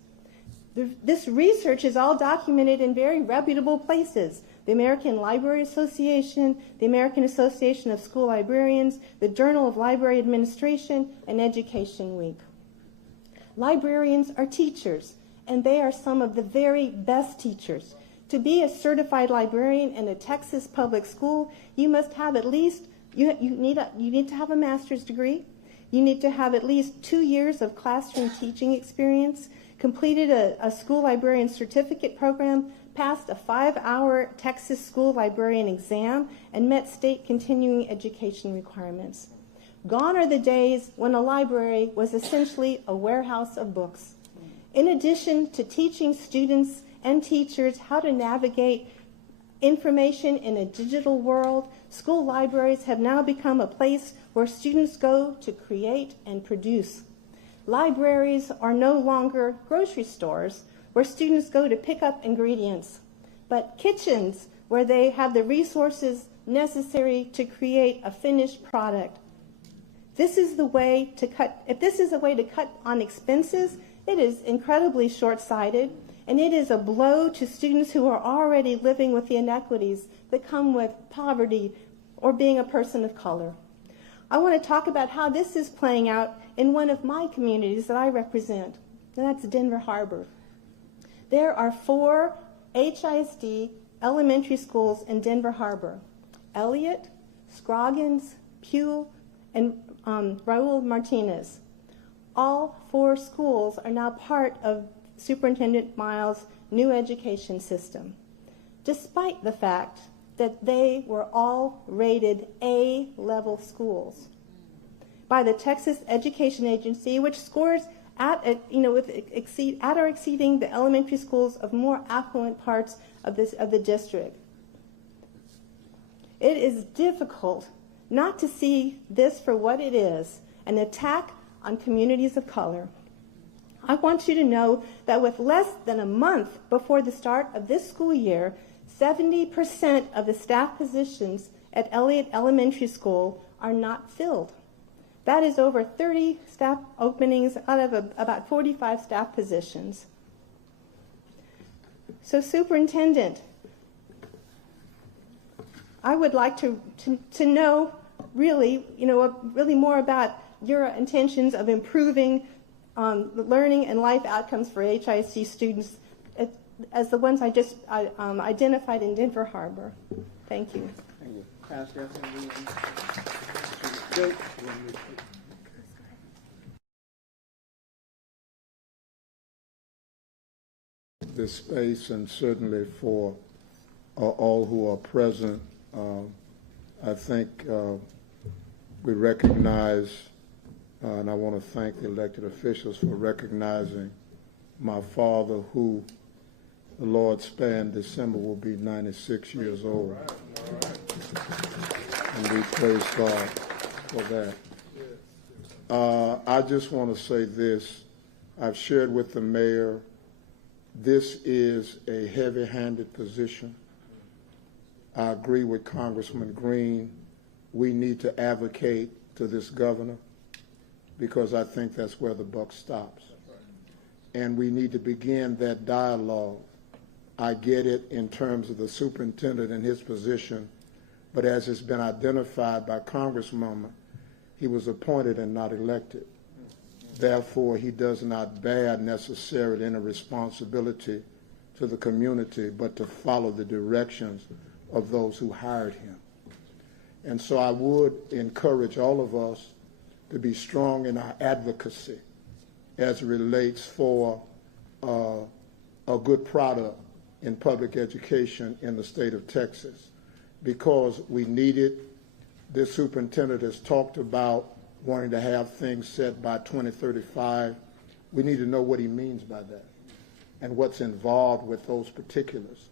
This research is all documented in very reputable places: the American Library Association, the American Association of School Librarians, the Journal of Library Administration, and Education Week. Librarians are teachers, and they are some of the very best teachers. To be a certified librarian in a Texas public school, you must have at least, you need to have a master's degree. You need to have at least 2 years of classroom teaching experience, completed a school librarian certificate program, passed a 5-hour Texas school librarian exam, and met state continuing education requirements. Gone are the days when a library was essentially a warehouse of books. In addition to teaching students and teachers how to navigate information in a digital world, school libraries have now become a place where students go to create and produce. Libraries are no longer grocery stores where students go to pick up ingredients, but kitchens where they have the resources necessary to create a finished product. This is the way to cut. If this is a way to cut on expenses, it is incredibly short-sighted, and it is a blow to students who are already living with the inequities that come with poverty or being a person of color. I want to talk about how this is playing out in one of my communities that I represent, and that's Denver Harbor. There are 4 HISD elementary schools in Denver Harbor: Elliott, Scroggins, Pugh, and Raul Martinez. All 4 schools are now part of Superintendent Miles' new education system, despite the fact that they were all rated A-level schools by the Texas Education Agency, which scores at or exceeding the elementary schools of more affluent parts of the district. It is difficult not to see this for what it is, an attack on communities of color. I want you to know that with less than a month before the start of this school year, 70% of the staff positions at Elliott Elementary School are not filled. That is over 30 staff openings out of about 45 staff positions. So, Superintendent, I would like to know really more about your intentions of improving the learning and life outcomes for HISD students as the ones I just identified in Denver Harbor. Thank you. Thank you. Pastor, this space, and certainly for all who are present. I think we recognize, and I want to thank the elected officials for recognizing my father, who the Lord spare in December will be 96 years old. And we praise God for that. I just want to say this. I've shared with the mayor, this is a heavy-handed position. I agree with Congressman Green. We need to advocate to this governor, because I think that's where the buck stops. And we need to begin that dialogue. I get it in terms of the superintendent and his position, but as it's been identified by Congresswoman, he was appointed and not elected. Therefore, he does not bear necessarily any responsibility to the community, but to follow the directions of those who hired him. And so I would encourage all of us to be strong in our advocacy as it relates for a good product in public education in the state of Texas, because we need it. This superintendent has talked about wanting to have things set by 2035. We need to know what he means by that and what's involved with those particulars.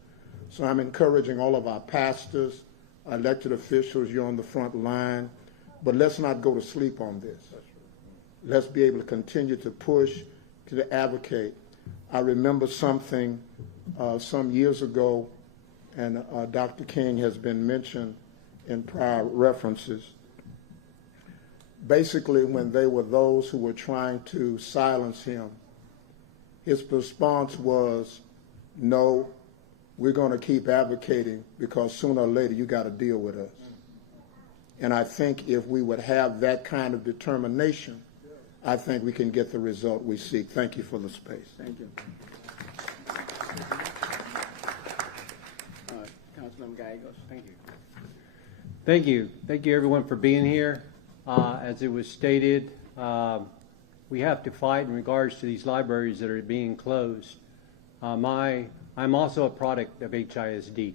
So I'm encouraging all of our pastors, our elected officials, you're on the front line, but let's not go to sleep on this. Let's be able to continue to push, to advocate. I remember something some years ago, and Dr. King has been mentioned in prior references. Basically, when they were those who were trying to silence him, his response was, no, we're going to keep advocating because sooner or later you got to deal with us. And I think if we would have that kind of determination, I think we can get the result we seek. Thank you for the space. Thank you. Councilman Gallegos. Thank you. Thank you. Thank you, everyone, for being here. As it was stated, we have to fight in regards to these libraries that are being closed. I'm also a product of HISD.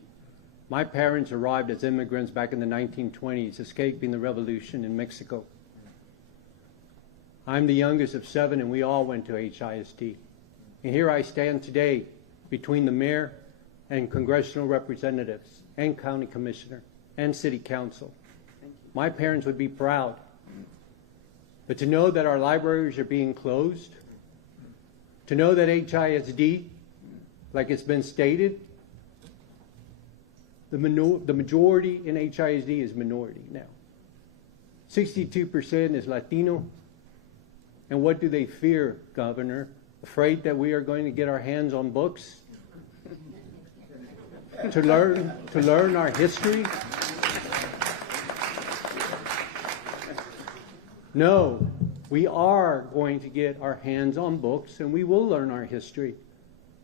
My parents arrived as immigrants back in the 1920s, escaping the revolution in Mexico. I'm the youngest of 7, and we all went to HISD. And here I stand today between the mayor and congressional representatives and county commissioner and city council. My parents would be proud. But to know that our libraries are being closed, to know that HISD, like it's been stated, the majority in HISD is minority now. 62% is Latino. And what do they fear, Governor? Afraid that we are going to get our hands on books to learn our history? No, we are going to get our hands on books, and we will learn our history.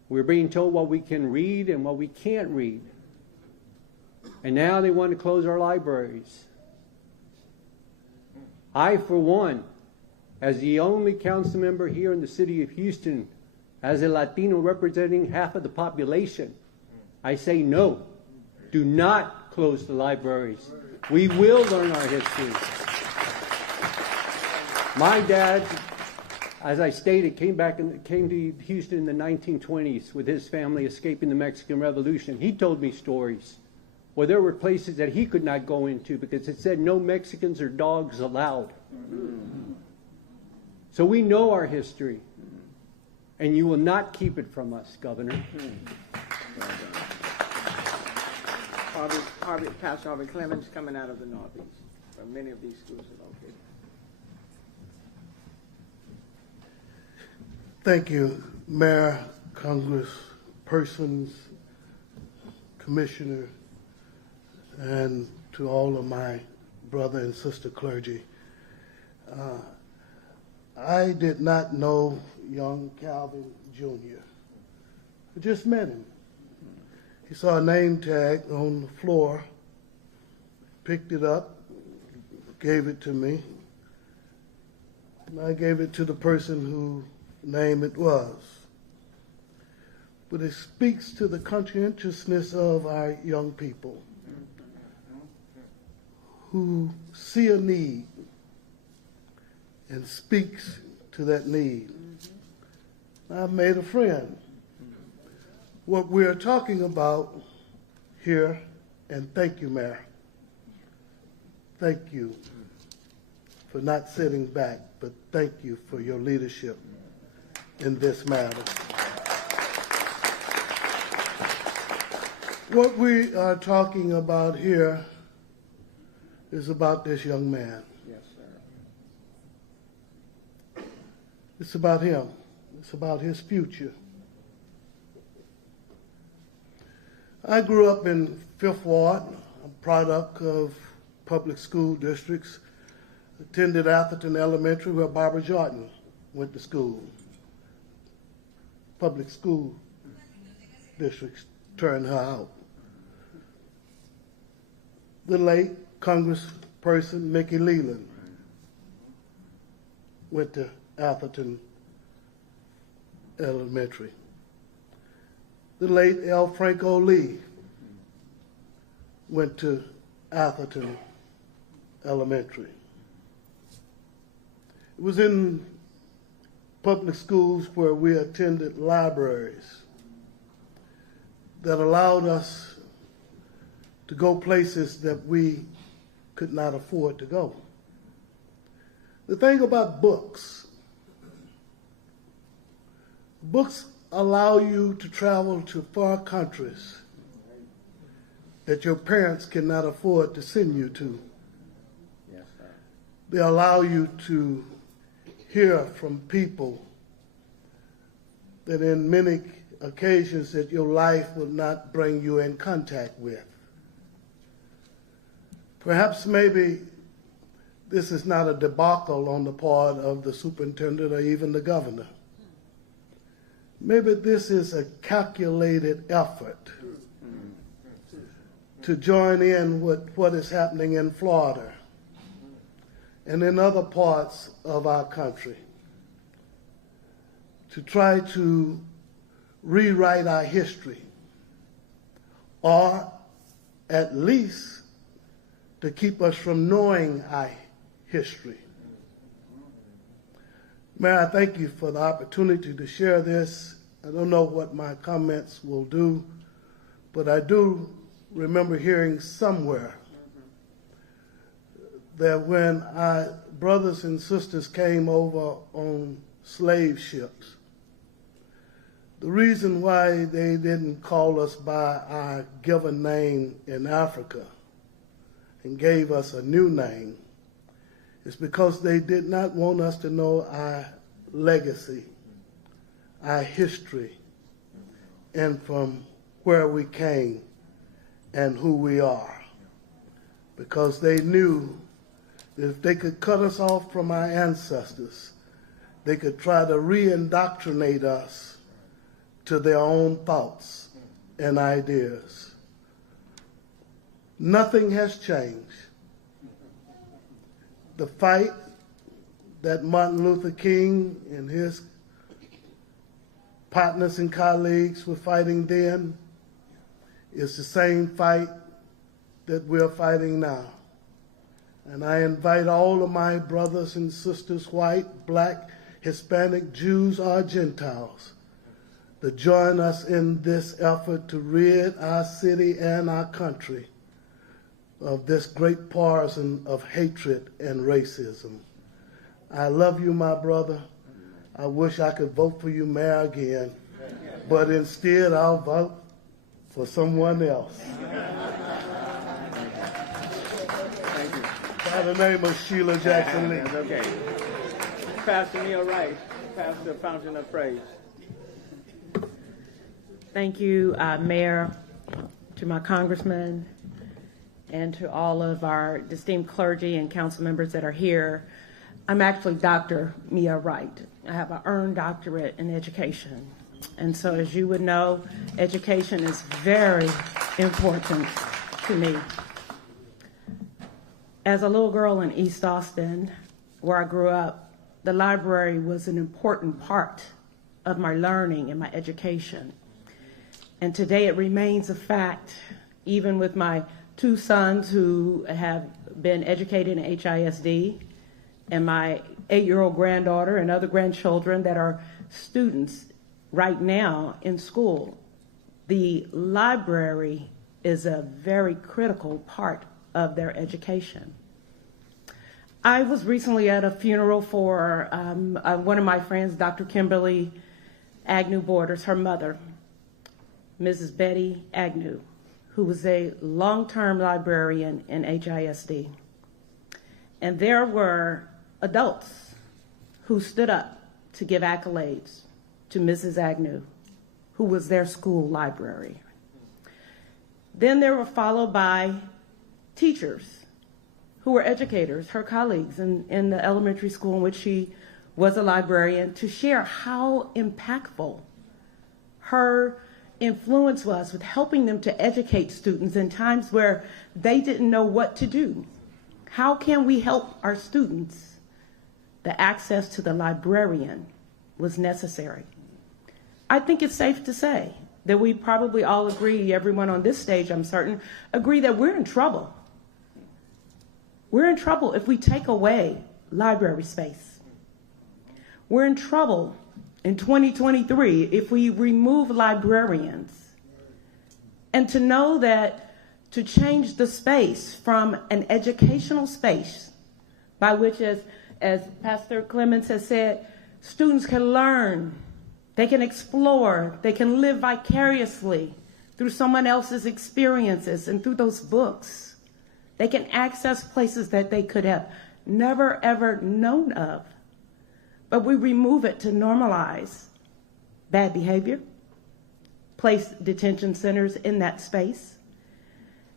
We're being told what we can read and what we can't read. And now they want to close our libraries. I, for one, as the only council member here in the city of Houston, as a Latino representing half of the population, I say no. Do not close the libraries. We will learn our history. My dad, as I stated, came to Houston in the 1920s with his family escaping the Mexican Revolution. He told me stories where there were places that he could not go into because it said no Mexicans or dogs allowed. So we know our history, and you will not keep it from us, Governor. Pastor Harvey Clemens coming out of the Northeast, where many of these schools are located. Thank you, Mayor, Congresspersons, Commissioner, and to all of my brother and sister clergy. I did not know young Calvin Jr. I just met him. He saw a name tag on the floor, picked it up, gave it to me, and I gave it to the person whose name it was. But it speaks to the conscientiousness of our young people who see a need and speaks to that need. I've made a friend. What we're talking about here, and thank you, Mayor. Thank you for not sitting back, but thank you for your leadership in this matter. What we are talking about here is about this young man. Yes, sir. It's about him. It's about his future. I grew up in Fifth Ward, a product of public school districts. Attended Atherton Elementary, where Barbara Jordan went to school. Public school districts turned her out. The late Congressperson Mickey Leland went to Atherton Elementary. The late L. Franco Lee went to Atherton Elementary. It was in public schools where we attended libraries that allowed us to go places that we could not afford to go. The thing about books allow you to travel to far countries that your parents cannot afford to send you to. Yes, sir. They allow you to hear from people that in many occasions that your life would not bring you in contact with. Perhaps maybe this is not a debacle on the part of the superintendent or even the governor. Maybe this is a calculated effort to join in with what is happening in Florida and in other parts of our country, to try to rewrite our history, or at least to keep us from knowing our history. Mayor, I thank you for the opportunity to share this. I don't know what my comments will do, but I do remember hearing somewhere that when our brothers and sisters came over on slave ships, the reason why they didn't call us by our given name in Africa and gave us a new name is because they did not want us to know our legacy, our history, and from where we came and who we are. Because they knew that if they could cut us off from our ancestors, they could try to re-indoctrinate us to their own thoughts and ideas. Nothing has changed. The fight that Martin Luther King and his partners and colleagues were fighting then is the same fight that we're fighting now. And I invite all of my brothers and sisters, white, black, Hispanic, Jews, or Gentiles, to join us in this effort to rid our city and our country of this great poison of hatred and racism. I love you, my brother. I wish I could vote for you mayor again, but instead I'll vote for someone else. Thank you. By the name of Sheila Jackson Lee. That's okay. Pastor Neil Rice, Pastor Fountain of Praise. Thank you, Mayor, to my congressman, and to all of our esteemed clergy and council members that are here. I'm actually Dr. Mia Wright. I have an earned doctorate in education. And so as you would know, education is very important to me. As a little girl in East Austin, where I grew up, the library was an important part of my learning and my education. And today it remains a fact, even with my two sons who have been educated in HISD, and my 8-year-old granddaughter and other grandchildren that are students right now in school. The library is a very critical part of their education. I was recently at a funeral for one of my friends, Dr. Kimberly Agnew Borders, her mother, Mrs. Betty Agnew, who was a long-term librarian in HISD. And there were adults who stood up to give accolades to Mrs. Agnew, who was their school library. Then they were followed by teachers who were educators, her colleagues in the elementary school in which she was a librarian, to share how impactful her influence was with helping them to educate students in times where they didn't know what to do. How can we help our students? The access to the librarian was necessary. I think it's safe to say that we probably all agree, everyone on this stage, I'm certain, agree that we're in trouble. We're in trouble if we take away library space. We're in trouble in 2023 if we remove librarians. And to know that to change the space from an educational space by which, as Pastor Clemens has said, students can learn, they can explore, they can live vicariously through someone else's experiences and through those books. They can access places that they could have never, ever known of. But we remove it to normalize bad behavior, place detention centers in that space,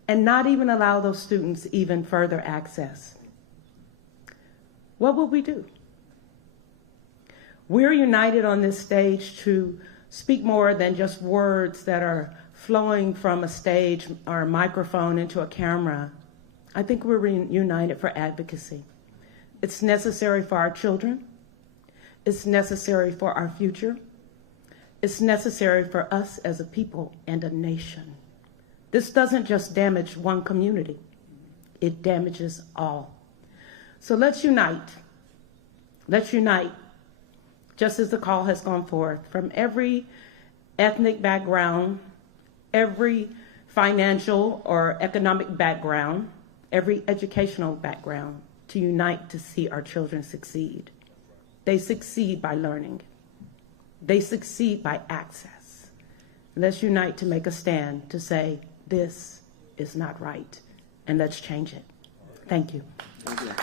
and not even allow those students even further access. What will we do? We're united on this stage to speak more than just words that are flowing from a stage or a microphone into a camera. I think we're united for advocacy. It's necessary for our children. It's necessary for our future. It's necessary for us as a people and a nation. This doesn't just damage one community. It damages all. So let's unite. Let's unite, just as the call has gone forth, from every ethnic background, every financial or economic background, every educational background, to unite to see our children succeed. They succeed by learning. They succeed by access. Let's unite to make a stand to say, this is not right, and let's change it. Thank you. Thank you.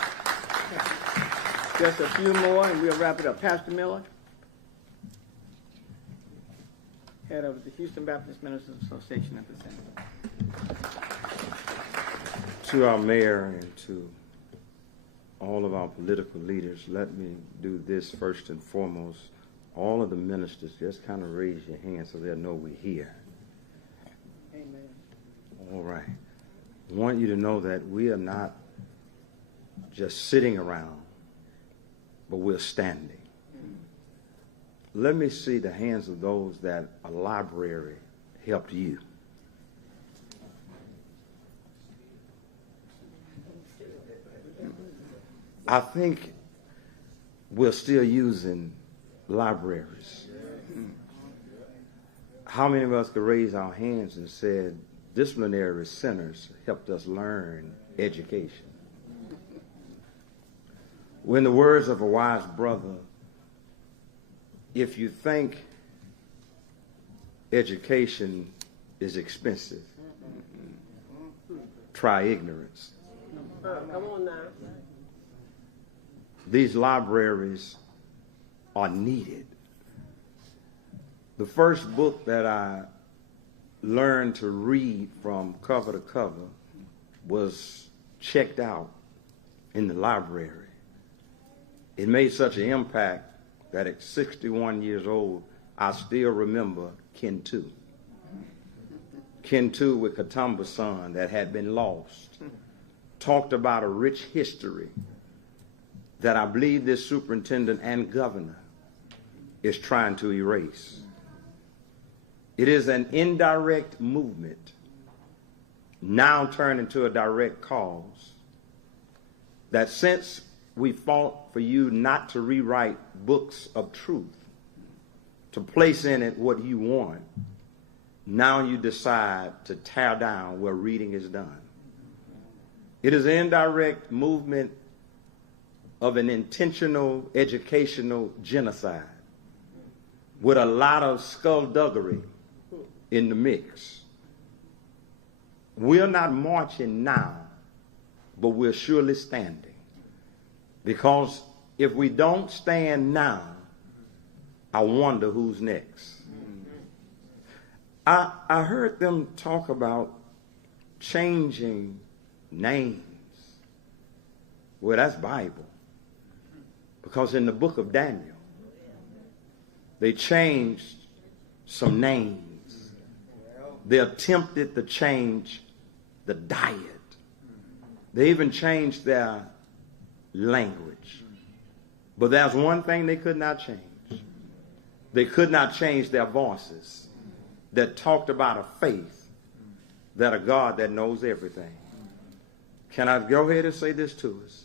Just a few more and we'll wrap it up. Pastor Miller, head of the Houston Baptist Ministers Association at the Center. To our mayor and to all of our political leaders, let me do this first and foremost. All of the ministers, just kind of raise your hand so they'll know we're here. Amen. All right. I want you to know that we are not just sitting around, but we're standing. Let me see the hands of those that a library helped you. I think we're still using libraries. How many of us could raise our hands and said, disciplinary centers helped us learn education? When the words of a wise brother, if you think education is expensive, try ignorance. Come on now. These libraries are needed. The first book that I learned to read from cover to cover was checked out in the library. It made such an impact that at 61 years old, I still remember Ken 2. Ken 2 with Katumba's son that had been lost. Talked about a rich history that I believe this superintendent and governor is trying to erase. It is an indirect movement now turned into a direct cause that since we fought for you not to rewrite books of truth, to place in it what you want, now you decide to tear down where reading is done. It is an indirect movement of an intentional educational genocide with a lot of skullduggery in the mix. We're not marching now, but we're surely standing. Because if we don't stand now, I wonder who's next. I heard them talk about changing names. Well, that's Bible. Because in the book of Daniel, they changed some names. They attempted to change the diet. They even changed their language. But there's one thing they could not change. They could not change their voices that talked about a faith, that a God that knows everything. Can I go ahead and say this to us?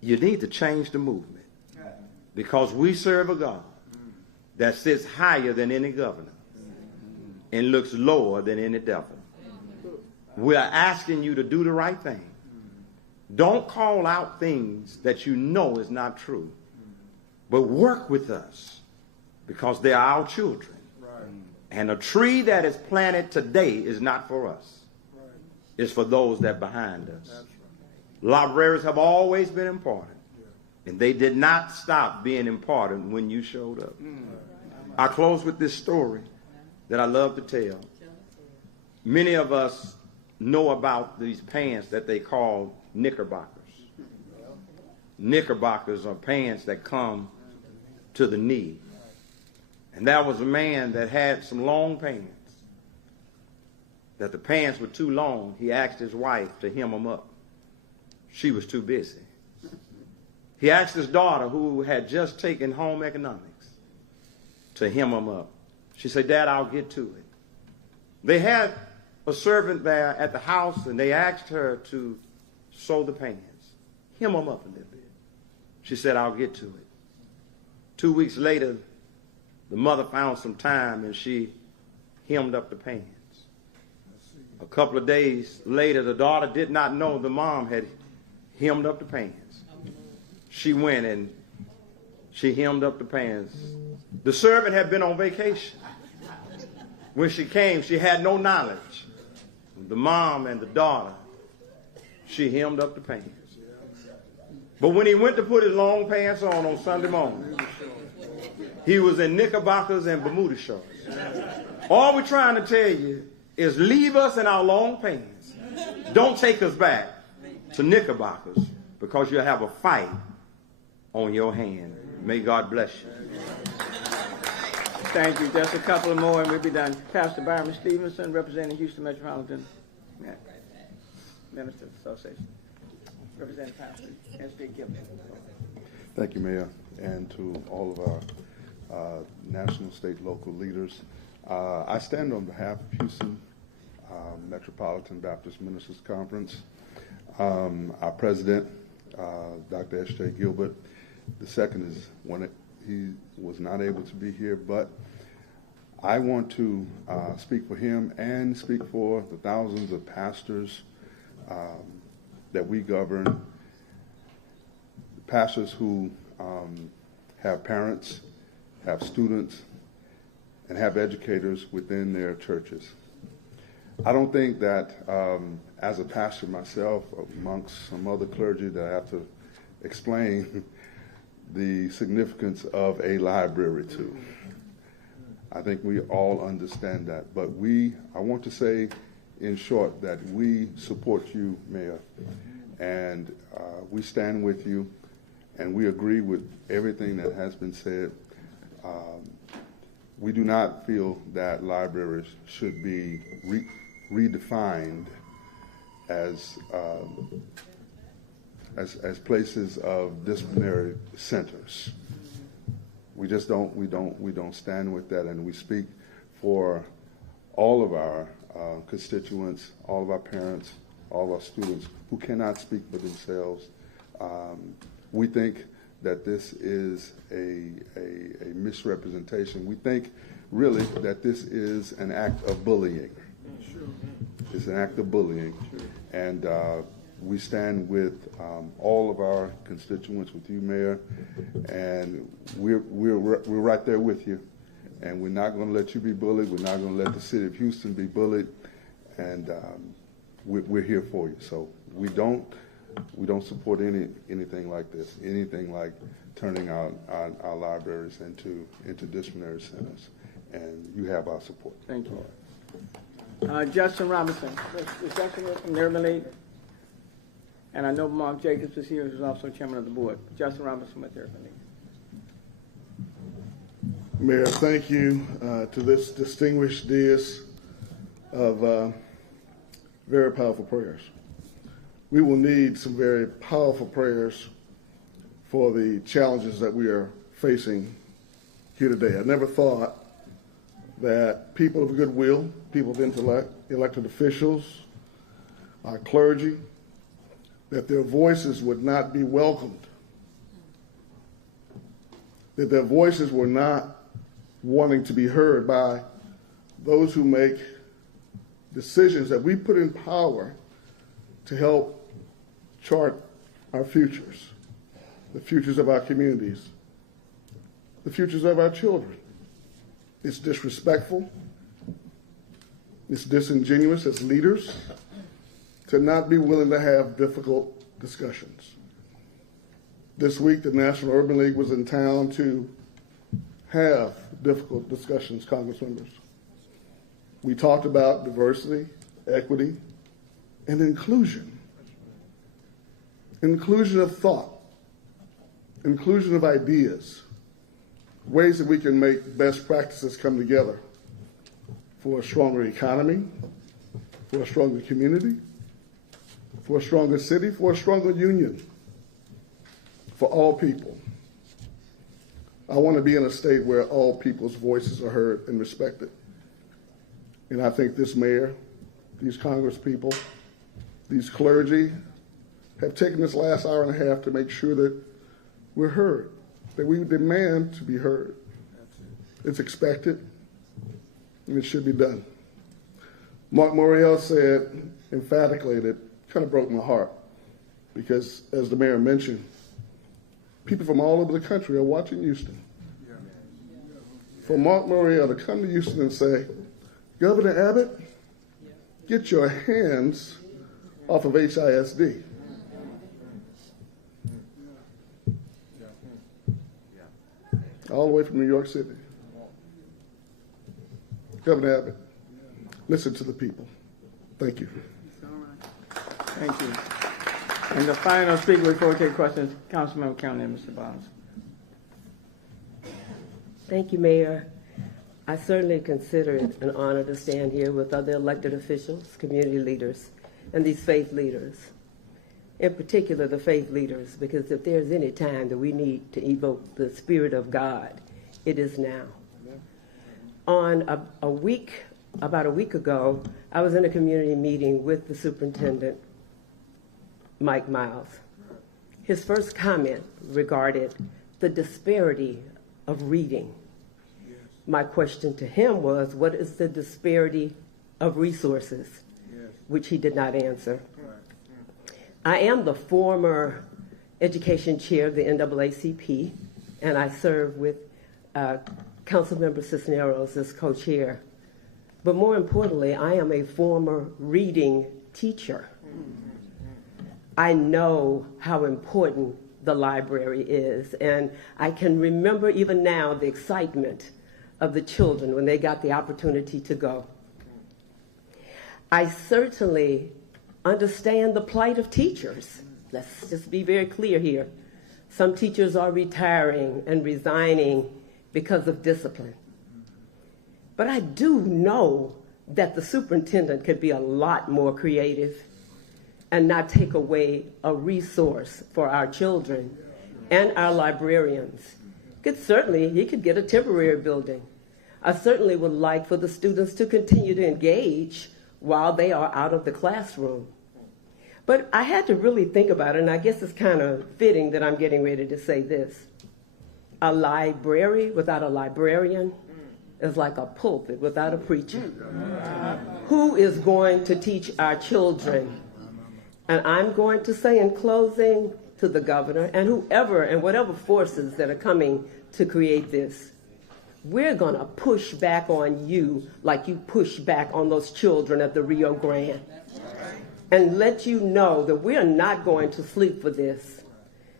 You need to change the movement, because we serve a God that sits higher than any governor and looks lower than any devil. We are asking you to do the right thing. Don't call out things that you know is not true, but work with us, because they are our children. And a tree that is planted today is not for us. It's for those that are behind us. Libraries have always been important, and they did not stop being important when you showed up. I close with this story that I love to tell. Many of us know about these pants that they call knickerbockers. Knickerbockers are pants that come to the knee. And there was a man that had some long pants. That the pants were too long, he asked his wife to hem them up. She was too busy. He asked his daughter, who had just taken home economics, to hem them up. She said, "Dad, I'll get to it." They had a servant there at the house, and they asked her to sew the pants, hem them up a little bit. She said, "I'll get to it." 2 weeks later, the mother found some time, and she hemmed up the pants. A couple of days later, the daughter did not know the mom had hemmed up the pants. She went and she hemmed up the pants. The servant had been on vacation. When she came, she had no knowledge. The mom and the daughter, she hemmed up the pants. But when he went to put his long pants on Sunday morning, he was in knickerbockers and Bermuda shorts. All we're trying to tell you is leave us in our long pants. Don't take us back to knickerbockers, because you'll have a fight on your hand. May God bless you. Thank you. Just a couple of more and we'll be done. Pastor Byron Stevenson, representing Houston Metropolitan Ministers Association. Representing Pastor S.D. Gilbert. Thank you, Mayor, and to all of our national, state, local leaders. I stand on behalf of Houston Metropolitan Baptist Ministers Conference. Our president, Dr. S.J. Gilbert, the second is one that he was not able to be here, but I want to speak for him and speak for the thousands of pastors that we govern, pastors who have parents, have students, and have educators within their churches. I don't think that as a pastor myself, amongst some other clergy, that I have to explain the significance of a library to. I think we all understand that. But I want to say in short that we support you, Mayor, and we stand with you, and we agree with everything that has been said. We do not feel that libraries should be redefined as places of disciplinary centers. We just don't. We don't stand with that, and we speak for all of our constituents, all of our parents, all of our students who cannot speak for themselves. We think that this is a misrepresentation. We think really that this is an act of bullying. It's an act of bullying, and we stand with all of our constituents, with you, Mayor, and we're right there with you. And we're not going to let you be bullied. We're not going to let the city of Houston be bullied, and we're here for you. So we don't We don't support anything like this, anything like turning our libraries into disciplinary centers. And you have our support. Thank you. Justin Robinson, is Justin from the Urban League? And I know Mark Jacobs is here, who's also chairman of the board. Justin Robinson with the Urban League. Mayor, thank you to this distinguished dais of very powerful prayers. We will need some very powerful prayers for the challenges that we are facing here today. I never thought that people of goodwill, people of intellect, elected officials, our clergy, that their voices would not be welcomed, that their voices were not wanting to be heard by those who make decisions that we put in power to help chart our futures, the futures of our communities, the futures of our children. It's disrespectful, it's disingenuous as leaders to not be willing to have difficult discussions. This week, the National Urban League was in town to have difficult discussions, Congress members. We talked about diversity, equity, and inclusion. Inclusion of thought, inclusion of ideas, ways that we can make best practices come together for a stronger economy, for a stronger community, for a stronger city, for a stronger union, for all people. I want to be in a state where all people's voices are heard and respected. And I think this mayor, these Congress people, these clergy have taken this last hour and a half to make sure that we're heard, that we demand to be heard. It's expected, and it should be done. Mark Morial said emphatically that kind of broke my heart because, as the mayor mentioned, people from all over the country are watching Houston. For Mark Morial to come to Houston and say, Governor Abbott, get your hands off of HISD. All the way from New York City. Governor Abbott, listen to the people. Thank you. Thank you. And the final speaker before we take questions, Councilmember County, Mr. Bonds. Thank you, Mayor. I certainly consider it an honor to stand here with other elected officials, community leaders, and these faith leaders. In particular, the faith leaders, because if there's any time that we need to evoke the Spirit of God, it is now. On about a week ago, I was in a community meeting with the superintendent, Mike Miles. His first comment regarded the disparity of reading. My question to him was, what is the disparity of resources? Which he did not answer. I am the former education chair of the NAACP, and I serve with Councilmember Cisneros as co-chair. But more importantly, I am a former reading teacher. I know how important the library is, and I can remember even now the excitement of the children when they got the opportunity to go. I certainly understand the plight of teachers. Let's just be very clear here. Some teachers are retiring and resigning because of discipline. But I do know that the superintendent could be a lot more creative and not take away a resource for our children and our librarians. He could get a temporary building. I certainly would like for the students to continue to engage while they are out of the classroom. But I had to really think about it, and I guess it's kind of fitting that I'm getting ready to say this. A library without a librarian is like a pulpit without a preacher. Who is going to teach our children? And I'm going to say in closing to the governor and whoever and whatever forces that are coming to create this, we're going to push back on you like you push back on those children at the Rio Grande. and let you know that we are not going to sleep for this.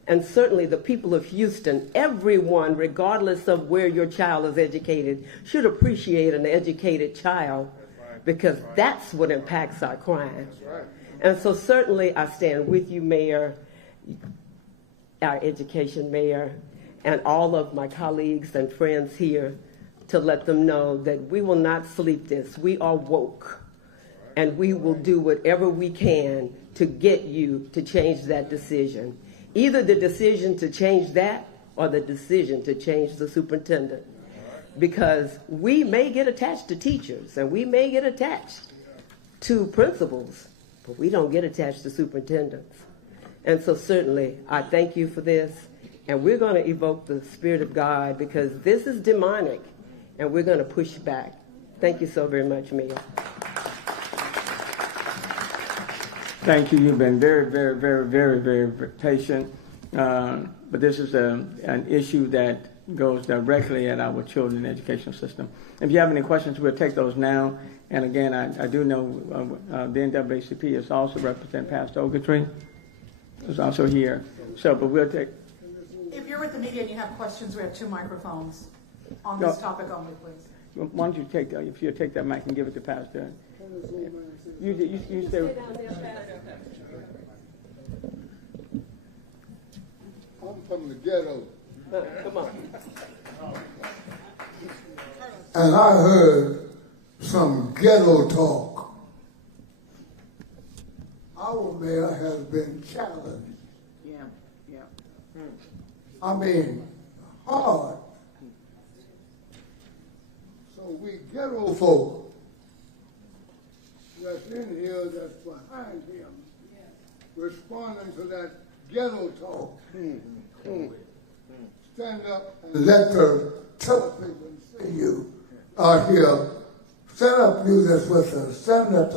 And certainly the people of Houston, everyone, regardless of where your child is educated, should appreciate an educated child, because that's what impacts our crime. And so certainly I stand with you, Mayor, our education mayor, and all of my colleagues and friends here to let them know that we will not sleep this. We are woke, and we will do whatever we can to get you to change that decision. Either the decision to change that or the decision to change the superintendent. Because we may get attached to teachers and we may get attached to principals, but we don't get attached to superintendents. And so certainly I thank you for this, and we're going to evoke the Spirit of God, because this is demonic, and we're going to push back. Thank you so very much, Mayor. Thank you. You've been very, very, very, very, very patient. But this is an issue that goes directly at our children's education system. If you have any questions, we'll take those now. And again, I do know the NAACP is also represented. Pastor Ogletree is also here. So, but we'll take. If you're with the media and you have questions, we have 2 microphones on this topic only, please. Why don't you take that? If you take that mic and give it to Pastor. You stay. I'm from the ghetto. Come on. And I heard some ghetto talk. Our mayor has been challenged. Yeah. I mean, hard. So we ghetto folk that's in here, that's behind him, responding to that ghetto talk. Stand up and let the television see you are here. Stand up, you that's with us. Stand up.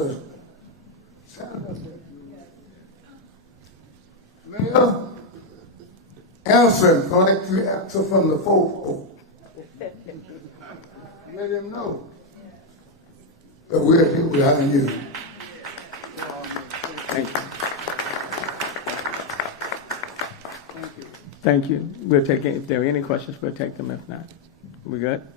Mayor, answering like you answer from the folk. Let him know that we're here behind you. Thank you. Thank you. We'll take it. If there are any questions, we'll take them. If not, we good?